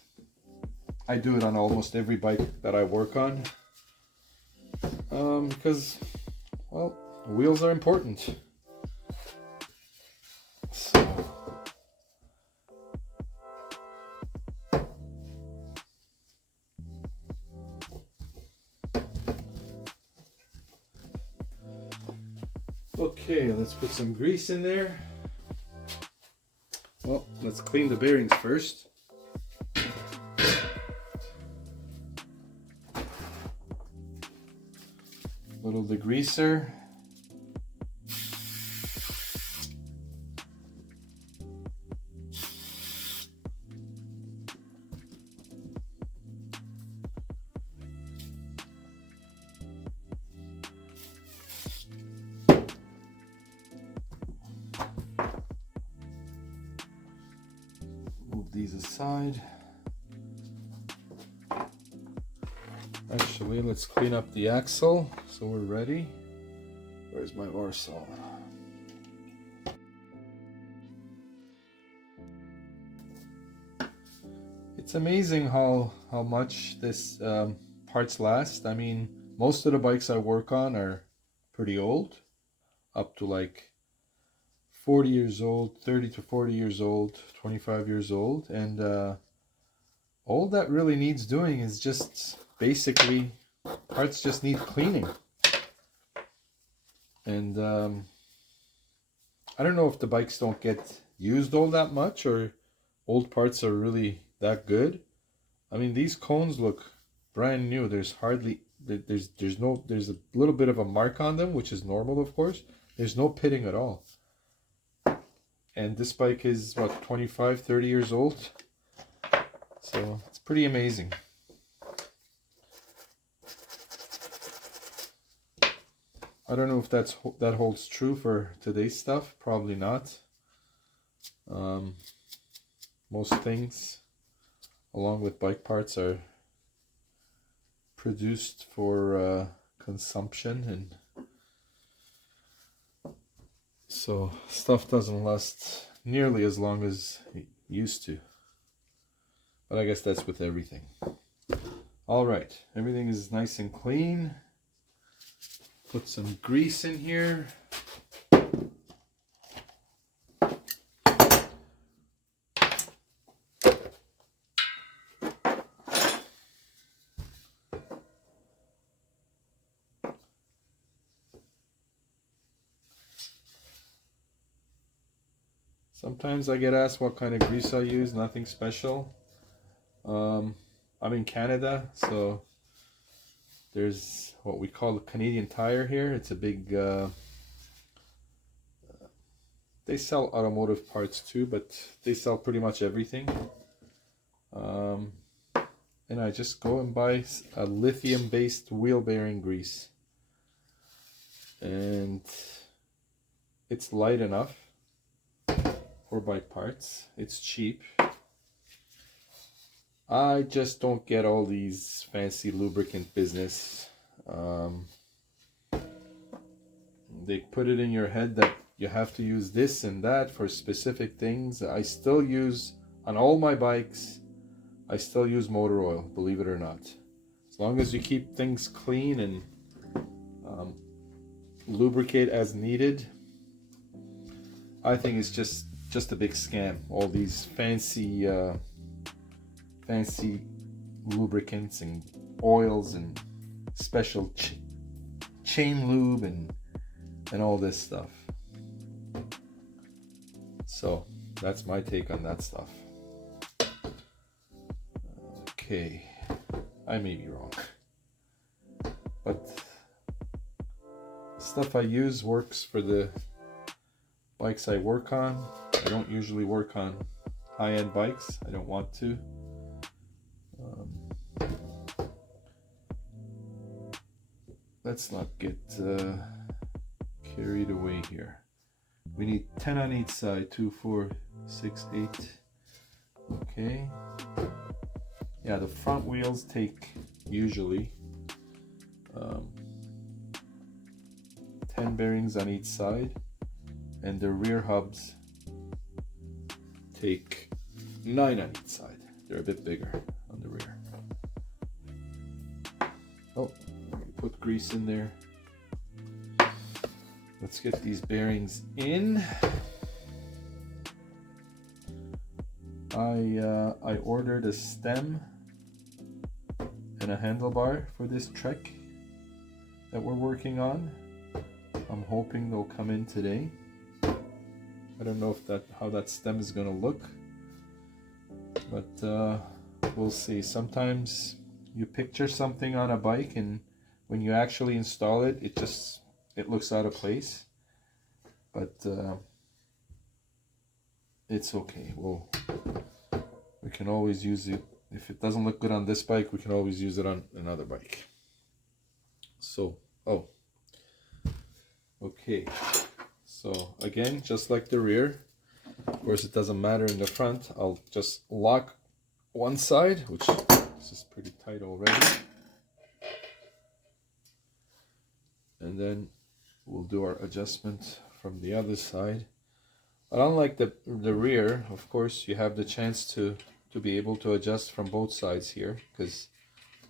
I do it on almost every bike that I work on. Because, well, wheels are important. So. Okay, let's put some grease in there. Well, let's clean the bearings first. Little degreaser. Move these aside. Actually, let's clean up the axle, so we're ready. Where Where's my Warsaw? It's amazing how much this parts last. I mean, most of the bikes I work on are pretty old, up to like 40 years old, 30 to 40 years old, 25 years old, and all that really needs doing is just basically parts just need cleaning. And I don't know if the bikes don't get used all that much, or old parts are really that good. I mean, these cones look brand new. There's hardly there's a little bit of a mark on them, which is normal, of course. There's no pitting at all. And this bike is what, 25, 30 years old. So it's pretty amazing. I don't know if that holds true for today's stuff. Probably not. Most things, along with bike parts, are produced for consumption, and so stuff doesn't last nearly as long as it used to. But I guess that's with everything. All right, everything is nice and clean. Put some grease in here. Sometimes I get asked what kind of grease I use. Nothing special. I'm in Canada, so there's what we call the Canadian Tire here. It's a big, they sell automotive parts too, but they sell pretty much everything. And I just go and buy a lithium-based wheel bearing grease. And it's light enough for bike parts. It's cheap. I just don't get all these fancy lubricant business. They put it in your head that you have to use this and that for specific things. I still use, on all my bikes, I still use motor oil, believe it or not. As long as you keep things clean and lubricate as needed, I think it's just a big scam. All these fancy lubricants and oils and special chain lube and all this stuff. So that's my take on that stuff. Okay, I may be wrong, but the stuff I use works for the bikes I work on. I don't usually work on high-end bikes. I don't want to. Let's not get carried away here. We need 10 on each side. 2, 4, 6, 8. Okay. Yeah, the front wheels take usually 10 bearings on each side, and the rear hubs take 9 on each side. They're a bit bigger on the rear. Oh, put grease in there. Let's get these bearings in. I ordered a stem and a handlebar for this Trek that we're working on. I'm hoping they'll come in today. I don't know if how that stem is gonna look, but we'll see. Sometimes you picture something on a bike, and when you actually install it, it looks out of place. But it's okay. We can always use it. If it doesn't look good on this bike, we can always use it on another bike. So, okay. So again, just like the rear, of course it doesn't matter in the front. I'll just lock one side, which this is pretty tight already. And then we'll do our adjustment from the other side. But unlike the rear, of course, you have the chance to be able to adjust from both sides here, because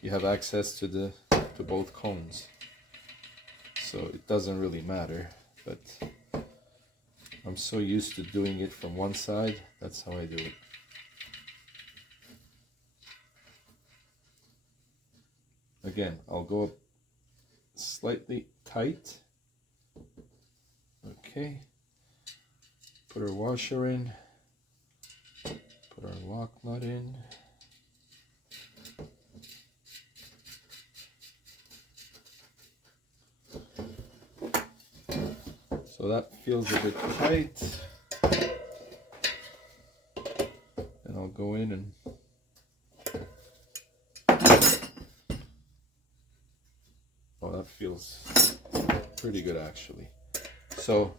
you have access to both cones. So it doesn't really matter, but I'm so used to doing it from one side, that's how I do it. Again, I'll go up slightly tight. Okay. Put our washer in. Put our lock nut in. So that feels a bit tight. And I'll go in and that feels pretty good actually. So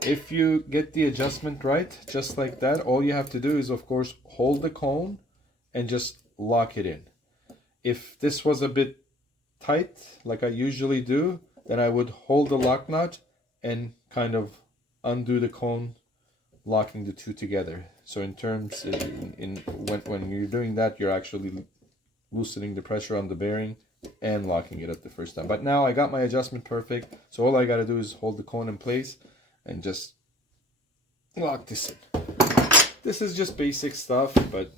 if you get the adjustment right, just like that, all you have to do is of course hold the cone and just lock it in. If this was a bit tight, like I usually do, then I would hold the lock nut and kind of undo the cone, locking the two together. So in terms, when you're doing that, you're actually loosening the pressure on the bearing and locking it at the first time. But now I got my adjustment perfect, so all I gotta do is hold the cone in place and just lock this in. This is just basic stuff, but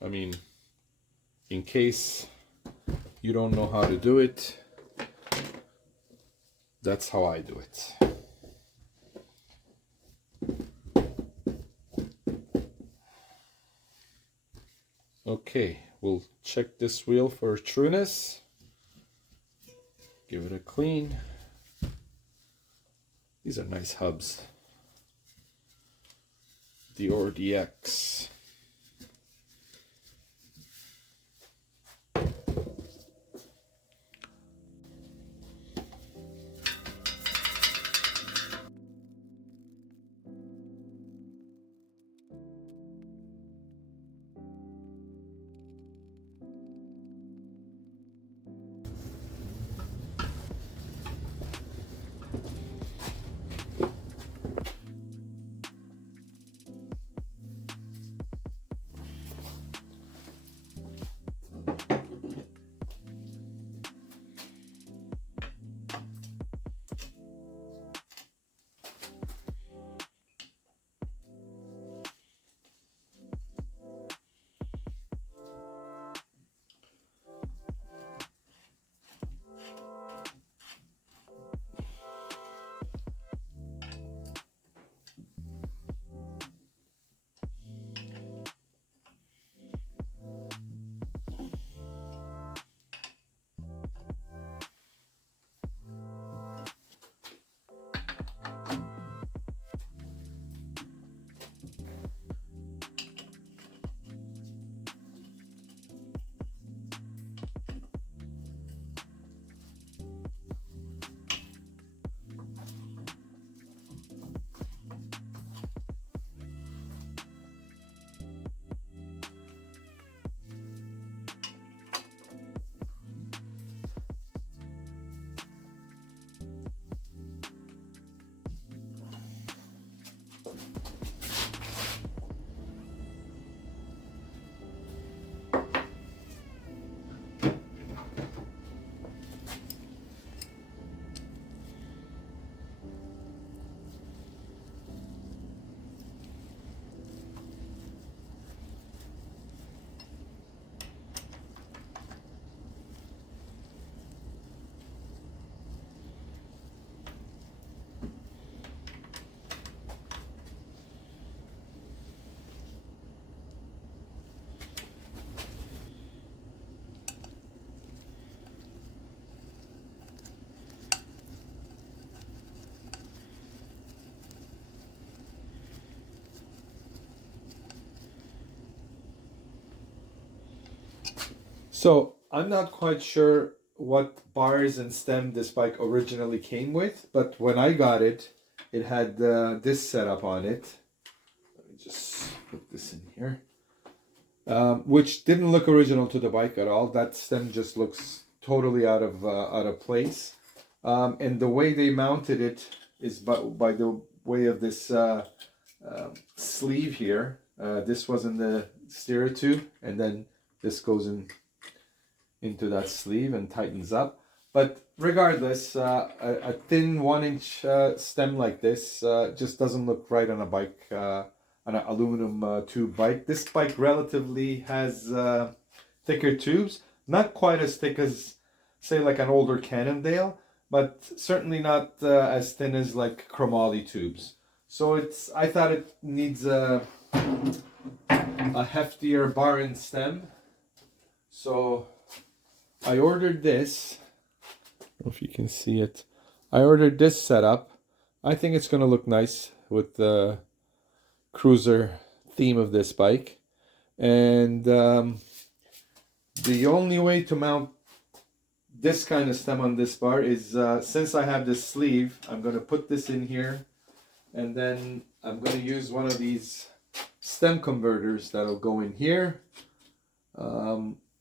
I mean, in case you don't know how to do it, that's how I do it. Okay, we'll check this wheel for trueness. Give it a clean. These are nice hubs. Derailleur DX. So I'm not quite sure what bars and stem this bike originally came with, but when I got it, it had this setup on it. Let me just put this in here, which didn't look original to the bike at all. That stem just looks totally out of place. And the way they mounted it is by the way of this sleeve here. This was in the steerer tube, and then this goes into that sleeve and tightens up. But regardless, a thin 1-inch stem like this just doesn't look right on a bike, on an aluminum tube bike. This bike relatively has thicker tubes, not quite as thick as, say, like an older Cannondale, but certainly not as thin as like chromoly tubes. So I thought it needs a heftier bar and stem. So I ordered this. I don't know if you can see it. I ordered this setup. I think it's going to look nice with the cruiser theme of this bike. And the only way to mount this kind of stem on this bar is, since I have this sleeve, I'm going to put this in here, and then I'm going to use one of these stem converters that'll go in here.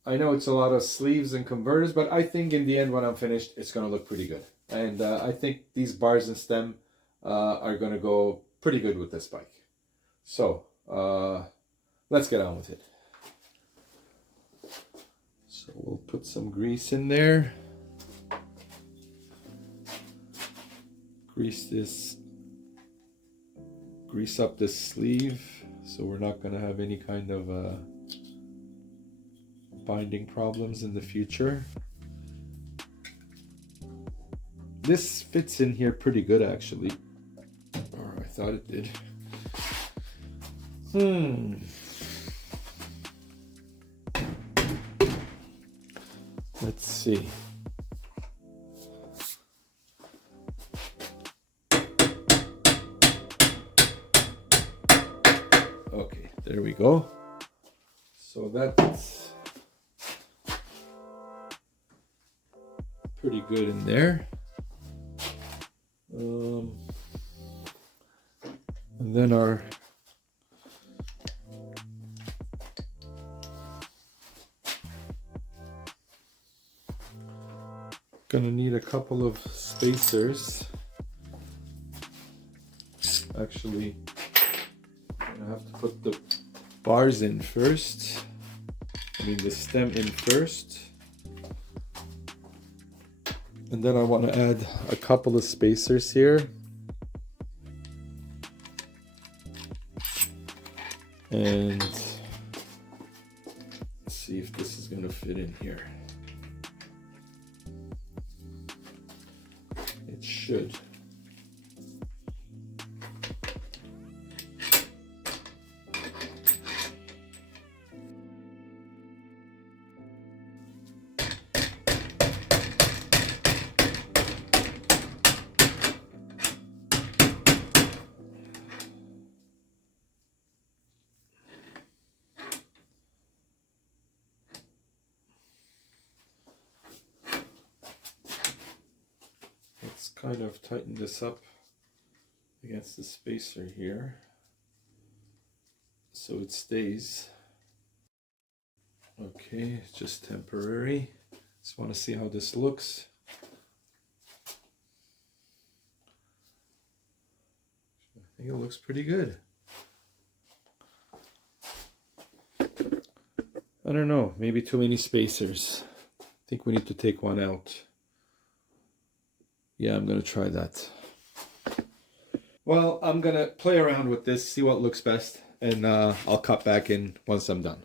I know it's a lot of sleeves and converters, but I think in the end when I'm finished, it's going to look pretty good. And I think these bars and stem are going to go pretty good with this bike. So let's get on with it. So we'll put some grease in there. Grease up this sleeve so we're not going to have any kind of binding problems in the future. This fits in here pretty good actually, or I thought it did. Let's see. Okay, there we go. So that's pretty good in there. And then our gonna need a couple of spacers. Actually, I'm gonna have to put the bars in first. I mean the stem in first. And then I want to add a couple of spacers here. And let's see if this is going to fit in here. It should. Let's kind of tighten this up against the spacer here so it stays. Okay, it's just temporary. Just want to see how this looks. I think it looks pretty good. I don't know, maybe too many spacers. I think we need to take one out. Yeah, I'm gonna try that. Well, I'm gonna play around with this, see what looks best, and I'll cut back in once I'm done.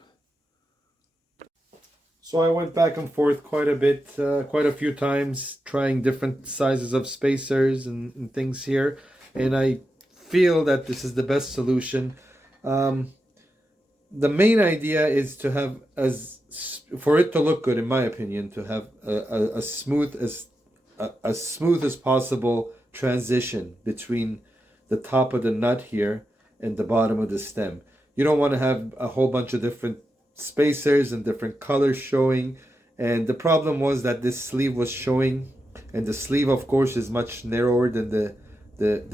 So I went back and forth quite a bit, quite a few times, trying different sizes of spacers and things here, and I feel that this is the best solution. The main idea is to have, for it to look good, in my opinion, to have a smooth as possible transition between the top of the nut here and the bottom of the stem. You don't want to have a whole bunch of different spacers and different colors showing, and the problem was that this sleeve was showing, and the sleeve of course is much narrower than the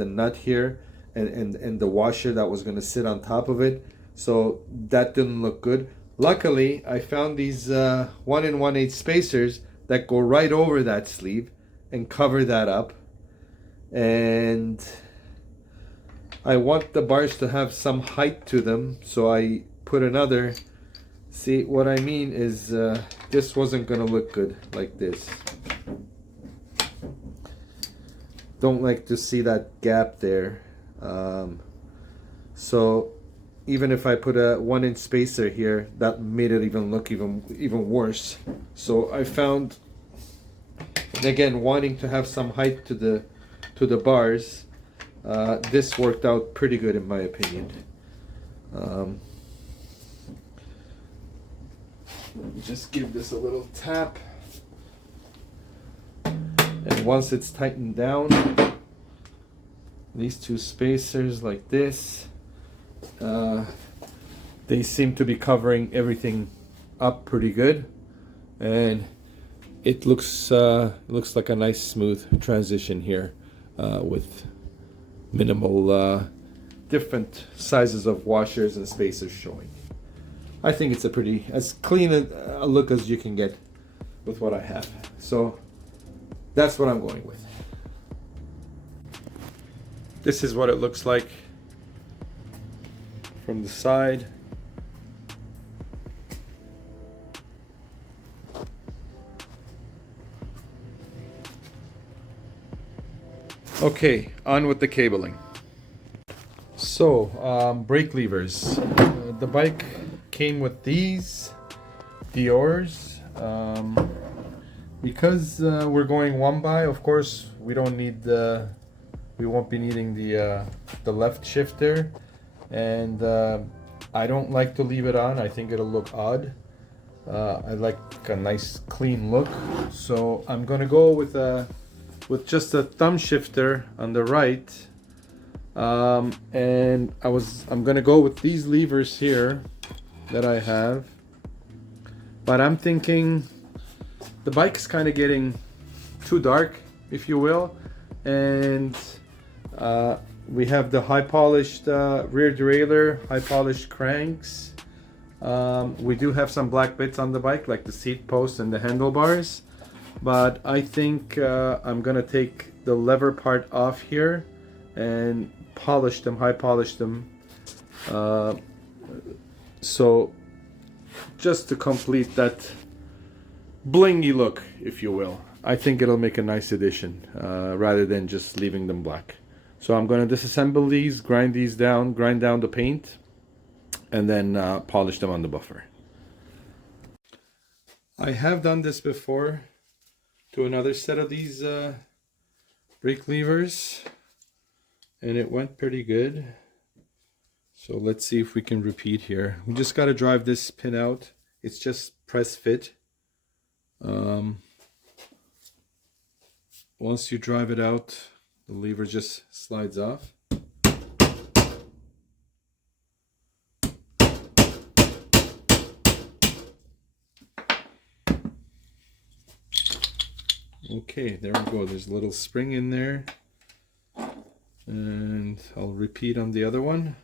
nut here and the washer that was going to sit on top of it, so that didn't look good. Luckily I found these 1 1/8 spacers that go right over that sleeve, and cover that up. And I want the bars to have some height to them, so I put another. See, what I mean is this wasn't gonna look good like this. Don't like to see that gap there. So even if I put a 1-inch spacer here, that made it even look even worse. So I found, again, wanting to have some height to the bars, this worked out pretty good in my opinion. Just give this a little tap, and once it's tightened down, these two spacers like this, they seem to be covering everything up pretty good, and it looks like a nice smooth transition here with minimal different sizes of washers and spacers showing. I think it's a pretty, as clean a look as you can get with what I have. So that's what I'm going with. This is what it looks like from the side. Okay, on with the cabling. So, brake levers. The bike came with these Derailleurs. Because we're going one by, of course, we won't be needing the left shifter, and I don't like to leave it on. I think it'll look odd. I like a nice clean look, so I'm gonna go with just a thumb shifter on the right, and I'm gonna go with these levers here that I have, but I'm thinking the bike's kind of getting too dark, if you will, and we have the high polished rear derailleur, high polished cranks. We do have some black bits on the bike, like the seat post and the handlebars, but I think I'm gonna take the lever part off here and polish them, high polish them, so just to complete that blingy look, if you will. I think it'll make a nice addition rather than just leaving them black. So I'm going to disassemble these, grind down the paint, and then polish them on the buffer. I have done this before to another set of these brake levers, and it went pretty good. So let's see if we can repeat here. We just got to drive this pin out. It's just press fit. Once you drive it out, the lever just slides off. Okay, there we go. There's a little spring in there. And I'll repeat on the other one.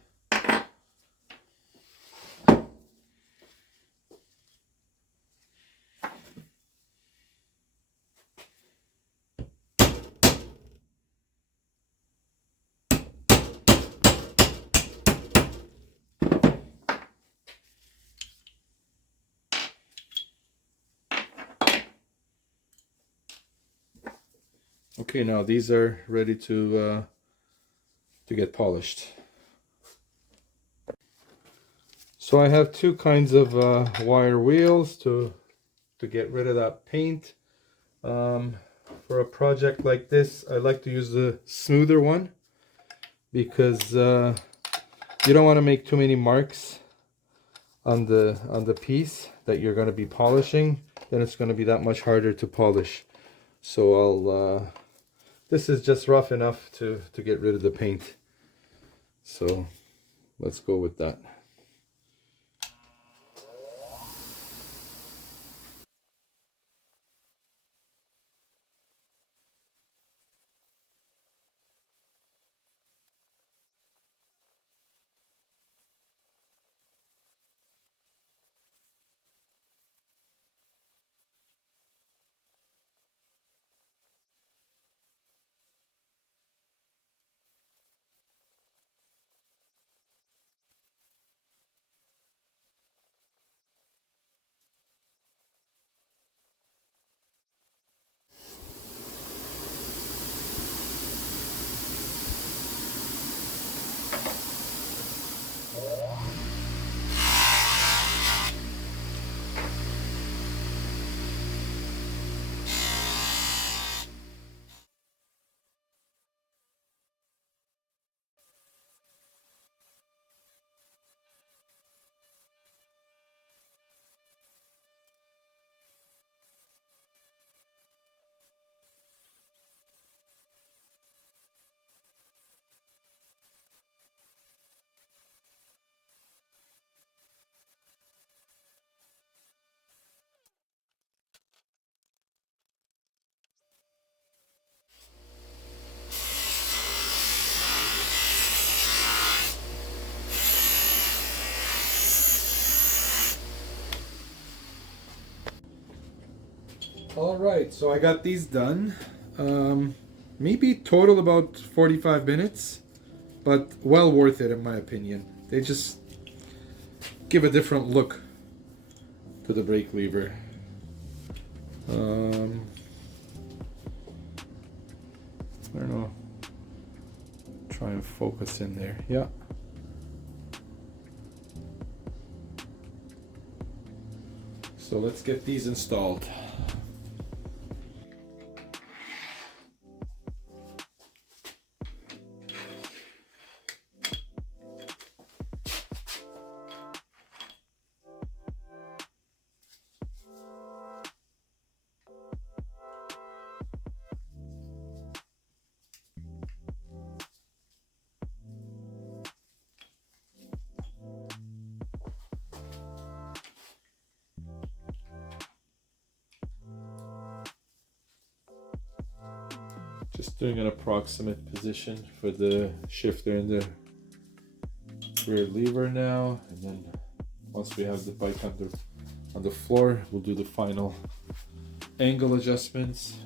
Okay, now these are ready to get polished. So I have two kinds of wire wheels to get rid of that paint. For a project like this, I like to use the smoother one because you don't want to make too many marks on the piece that you're going to be polishing. Then it's going to be that much harder to polish. So this is just rough enough to get rid of the paint. So let's go with that. All right, so I got these done. Maybe total about 45 minutes, but well worth it in my opinion. They just give a different look to the brake lever. I don't know. Try and focus in there. Yeah. So let's get these installed. Just doing an approximate position for the shifter and the rear lever now, and then once we have the bike on the floor, we'll do the final angle adjustments.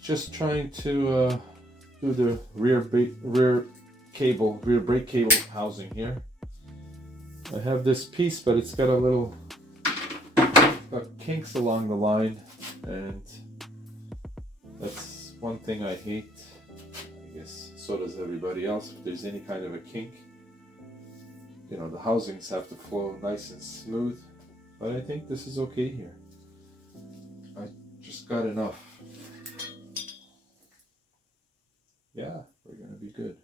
Just trying to do the rear brake cable housing here. I have this piece, but it's got a little kinks along the line, and that's one thing I hate. I guess so does everybody else. If there's any kind of a kink, you know, the housings have to flow nice and smooth, but I think this is okay here. I just got enough. Yeah, we're gonna be good.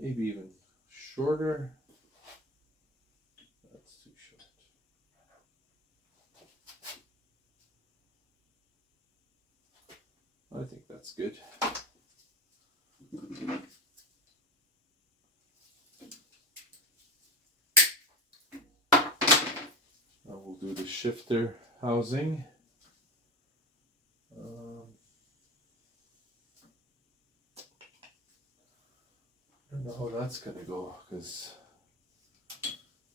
Maybe even shorter. That's too short. I think that's good. Now we'll do the shifter housing. I don't know how that's gonna go, because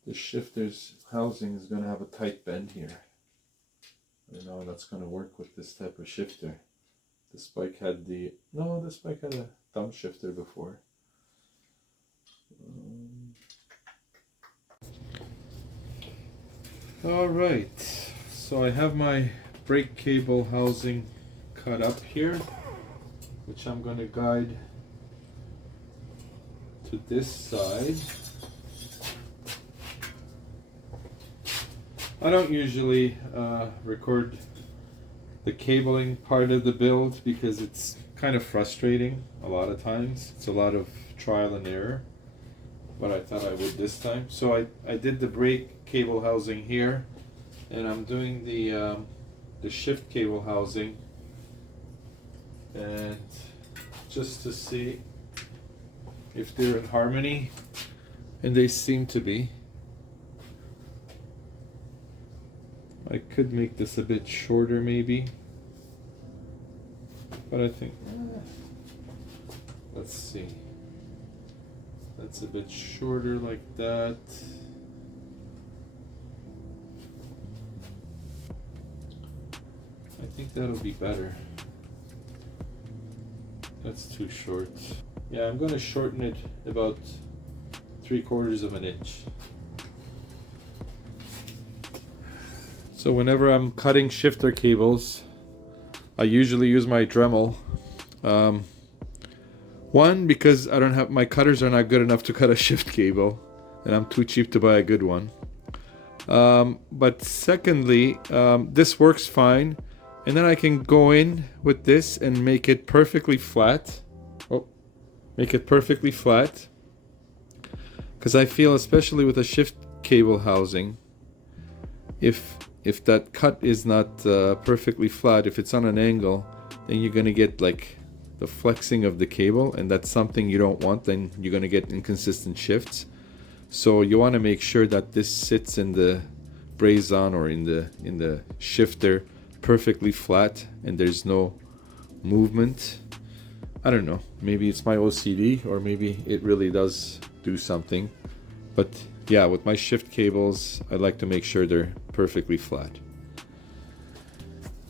the shifter's housing is gonna have a tight bend here. I don't know how that's gonna work with this type of shifter. This bike had this bike had a thumb shifter before. All right, so I have my brake cable housing cut up here, which I'm gonna guide to this side. I don't usually record the cabling part of the build because it's kind of frustrating a lot of times. It's a lot of trial and error, but I thought I would this time. So I did the brake cable housing here, and I'm doing the shift cable housing, and just to see if they're in harmony, and they seem to be. I could make this a bit shorter maybe, but I think, let's see, that's a bit shorter like that. I think that'll be better. That's too short. Yeah, I'm gonna shorten it about 3/4 of an inch. So whenever I'm cutting shifter cables, I usually use my Dremel. One, because I don't have, my cutters are not good enough to cut a shift cable, and I'm too cheap to buy a good one. But secondly, this works fine, and then I can go in with this and make it perfectly flat. Make it perfectly flat, because I feel, especially with a shift cable housing, if that cut is not perfectly flat, if it's on an angle, then you're gonna get like the flexing of the cable, and that's something you don't want. Then you're gonna get inconsistent shifts. So you want to make sure that this sits in the braze on or in the shifter perfectly flat, and there's no movement. I don't know, maybe it's my OCD, or maybe it really does do something. But yeah, with my shift cables, I like to make sure they're perfectly flat.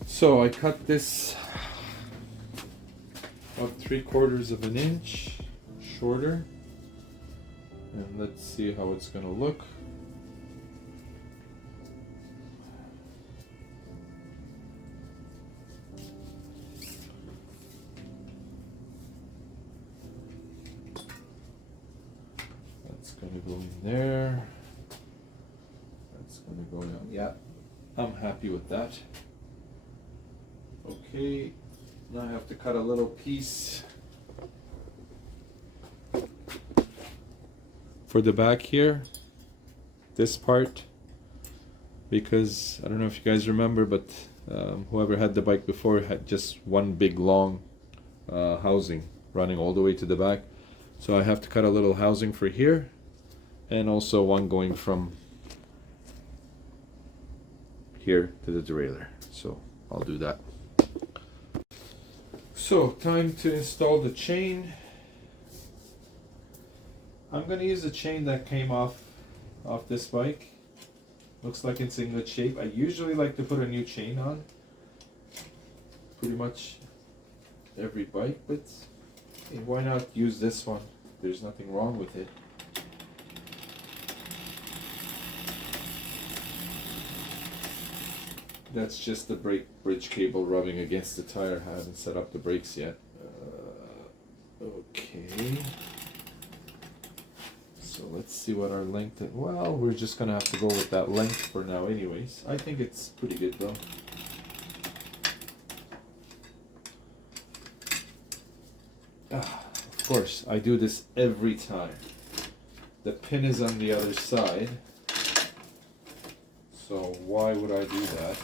So I cut this about 3/4 of an inch shorter, and let's see how it's gonna look. That's gonna go in there. That's gonna go down. Yeah, I'm happy with that. Okay, now I have to cut a little piece for the back here, this part, because I don't know if you guys remember, but whoever had the bike before had just one big long housing running all the way to the back. So I have to cut a little housing for here, and also one going from here to the derailleur. So I'll do that. So time to install the chain. I'm gonna use a chain that came off this bike. Looks like it's in good shape. I usually like to put a new chain on pretty much every bike, but hey, why not use this one? There's nothing wrong with it. That's just the brake bridge cable rubbing against the tire. I haven't set up the brakes yet. Okay. So let's see what our length is. Well, we're just gonna have to go with that length for now anyways. I think it's pretty good though. Of course, I do this every time. The pin is on the other side. So why would I do that?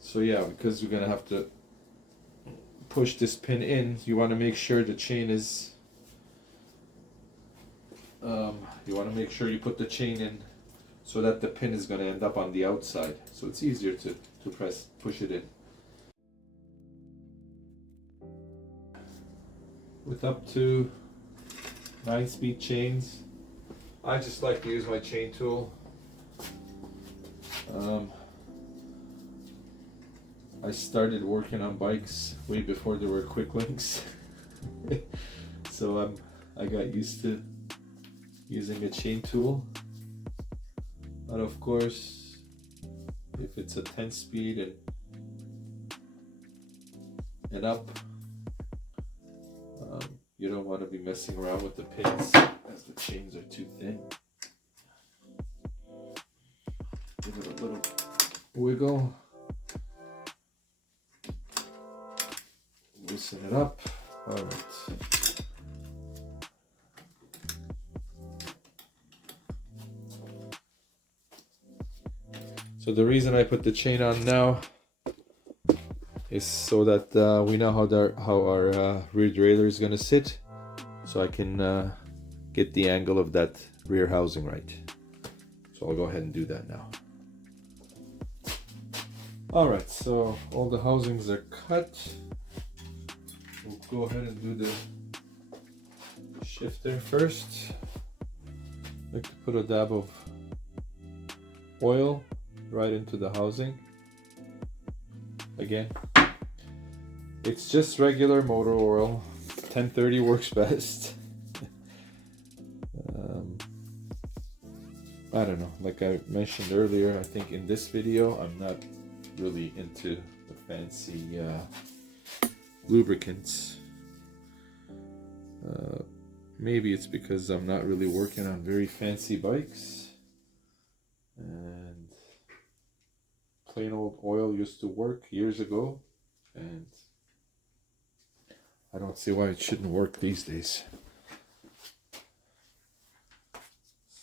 So yeah, because we're gonna have to push this pin in, you want to make sure the chain is, you want to make sure you put the chain in so that the pin is going to end up on the outside, so it's easier to push it in. With up to 9-speed chains, I just like to use my chain tool. I started working on bikes way before there were quick links, so I got used to using a chain tool. But of course, if it's a 10-speed and up, you don't want to be messing around with the pins as the chains are too thin. Give it a little wiggle. Loosen it up. All right. So the reason I put the chain on now is so that we know how our rear derailleur is going to sit, so I can get the angle of that rear housing right. So I'll go ahead and do that now. Alright, so all the housings are cut. We'll go ahead and do the shifter first. I like to put a dab of oil right into the housing. Again, it's just regular motor oil. 1030 works best. I don't know, like I mentioned earlier, I think in this video I'm not really into the fancy lubricants. Maybe it's because I'm not really working on very fancy bikes, and plain old oil used to work years ago, and I don't see why it shouldn't work these days.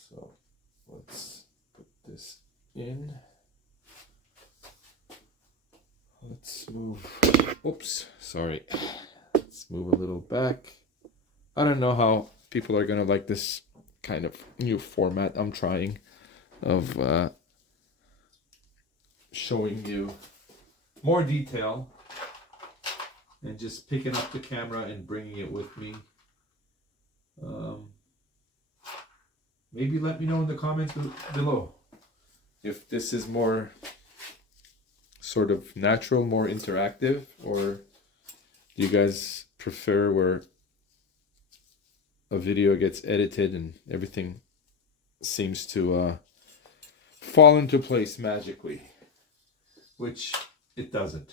So let's put this in. Let's move, oops, sorry. Let's move a little back. I don't know how people are gonna like this kind of new format I'm trying of showing you more detail and just picking up the camera and bringing it with me. Maybe let me know in the comments below if this is more sort of natural, more interactive, or do you guys prefer where a video gets edited and everything seems to fall into place magically, which it doesn't.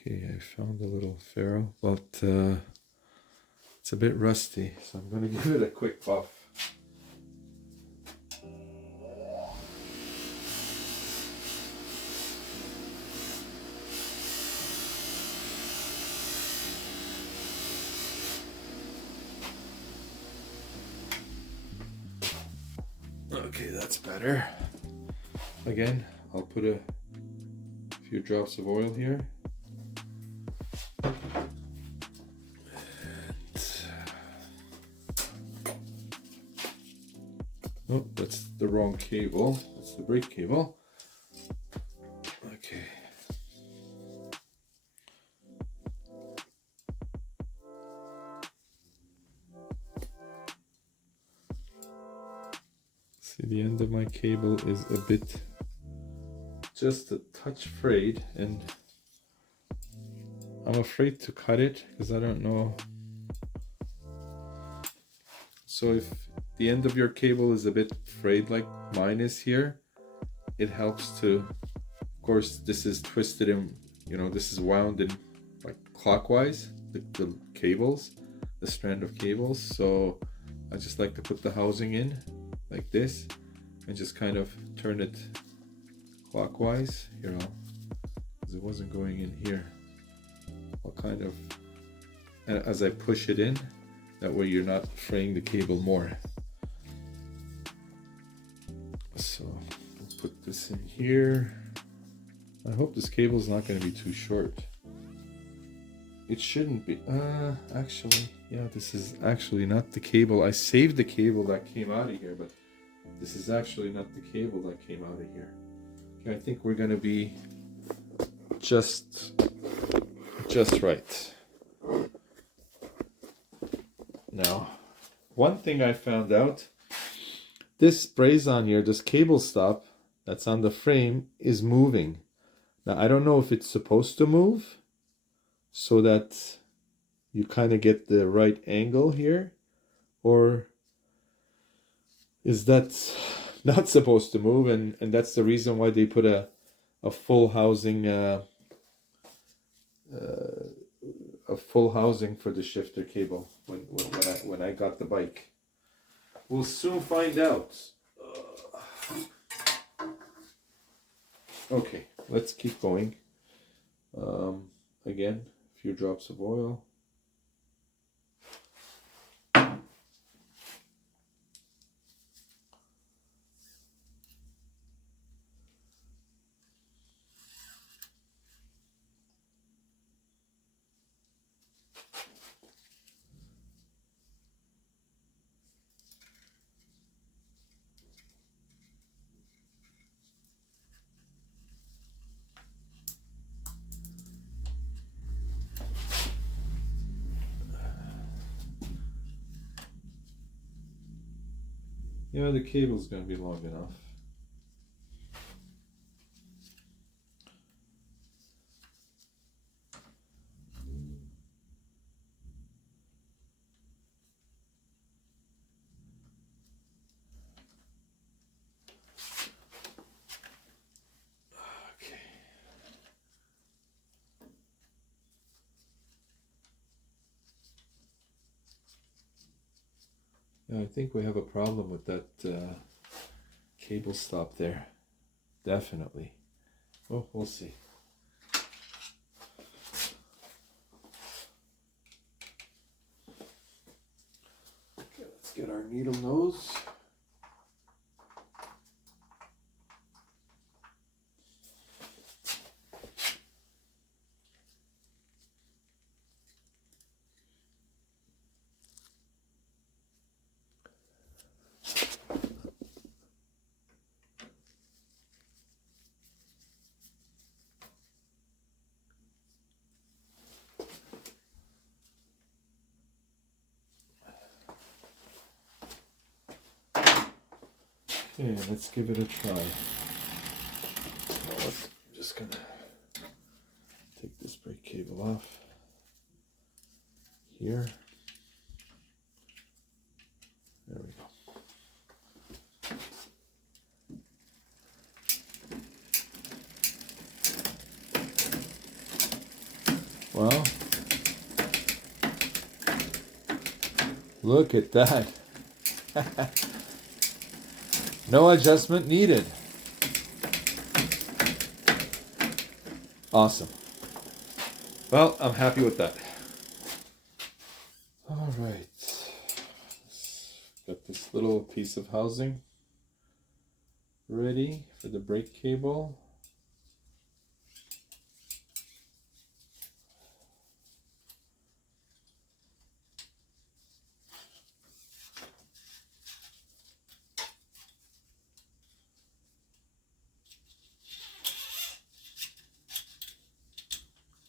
Okay, I found a little ferrule, but it's a bit rusty, so I'm going to give it a quick buff. Okay, that's better. Again, I'll put a few drops of oil here. Oh, that's the wrong cable. That's the brake cable. Okay. See, the end of my cable is a bit, just a touch frayed, and I'm afraid to cut it because I don't know. So if the end of your cable is a bit frayed like mine is here, it helps to, of course, this is twisted in, you know, this is wound in like clockwise, the cables, the strand of cables. So I just like to put the housing in like this and just kind of turn it clockwise. Here, because it wasn't going in here. I'll kind of, as I push it in, that way you're not fraying the cable more. So I'll put this in here. I hope this cable is not going to be too short. It shouldn't be. Actually, yeah, this is actually not the cable. I saved the cable that came out of here, but this is actually not the cable that came out of here. Okay, I think we're going to be just right. Now, one thing I found out, this brace on here, this cable stop that's on the frame is moving. Now, I don't know if it's supposed to move so that you kind of get the right angle here, or is that not supposed to move, and that's the reason why they put a full housing for the shifter cable when I got the bike. We'll soon find out. Okay, let's keep going. Again, a few drops of oil. Yeah, the cable's going to be long enough. Yeah, I think we have a problem with that cable stop there. Definitely. Oh, we'll see. Okay, let's get our needle nose. Okay, let's give it a try. I'm just gonna take this brake cable off here. There we go. Well, look at that. No adjustment needed. Awesome. Well, I'm happy with that. All right. Got this little piece of housing ready for the brake cable.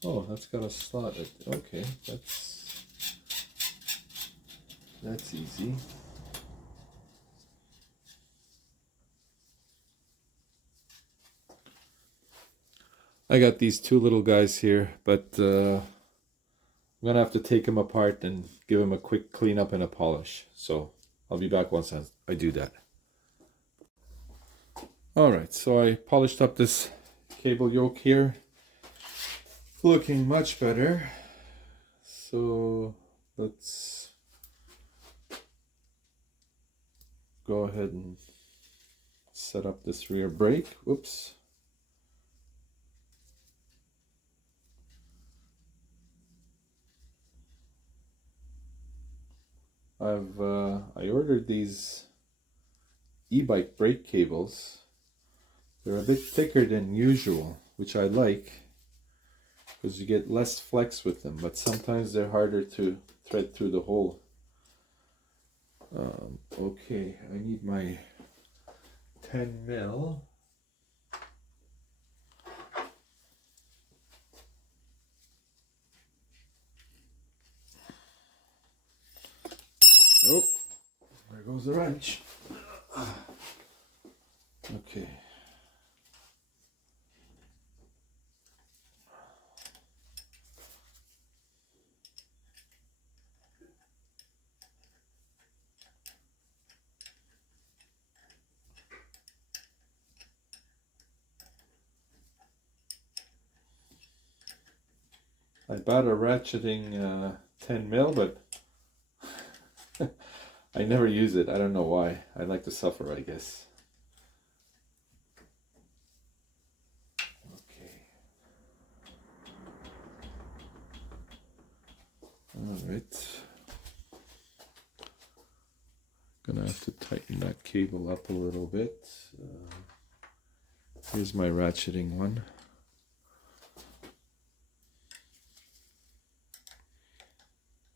Oh, that's got a slot. Okay, that's easy. I got these two little guys here, but I'm gonna have to take them apart and give them a quick cleanup and a polish. So I'll be back once I do that. All right, so I polished up this cable yoke here. Looking much better. So let's go ahead and set up this rear brake. Whoops. I ordered these e-bike brake cables. They're a bit thicker than usual, which I like, because you get less flex with them, but sometimes they're harder to thread through the hole. Okay, I need my 10 mil. Oh, there goes the wrench. Okay. I bought a ratcheting 10 mil, but I never use it. I don't know why. I like to suffer, I guess. Okay. All right. Gonna have to tighten that cable up a little bit. Here's my ratcheting one.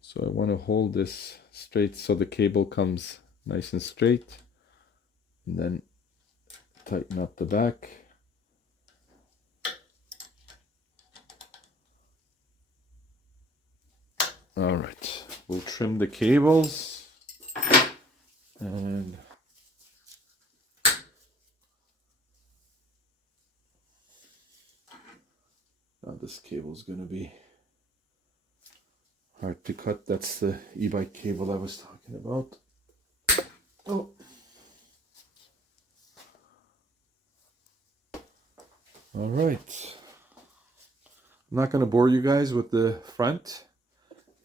So I want to hold this straight so the cable comes nice and straight, and then tighten up the back. All right, we'll trim the cables, and now this cable is going to be hard to cut. That's the e-bike cable I was talking about. Oh. All right. I'm not going to bore you guys with the front,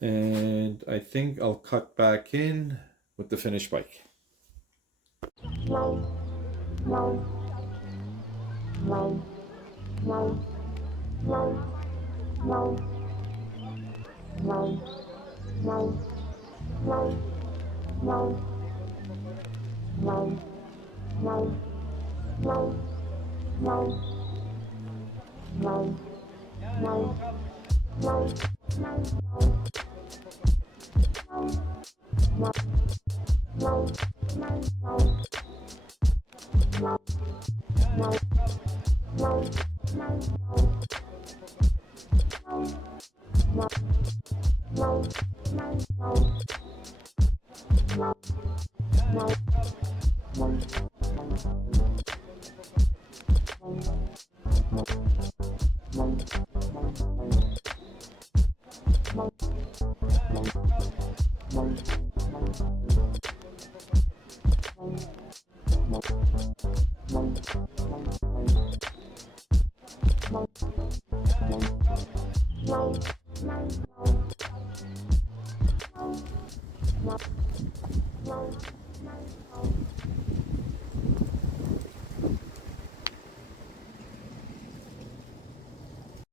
and I think I'll cut back in with the finished bike.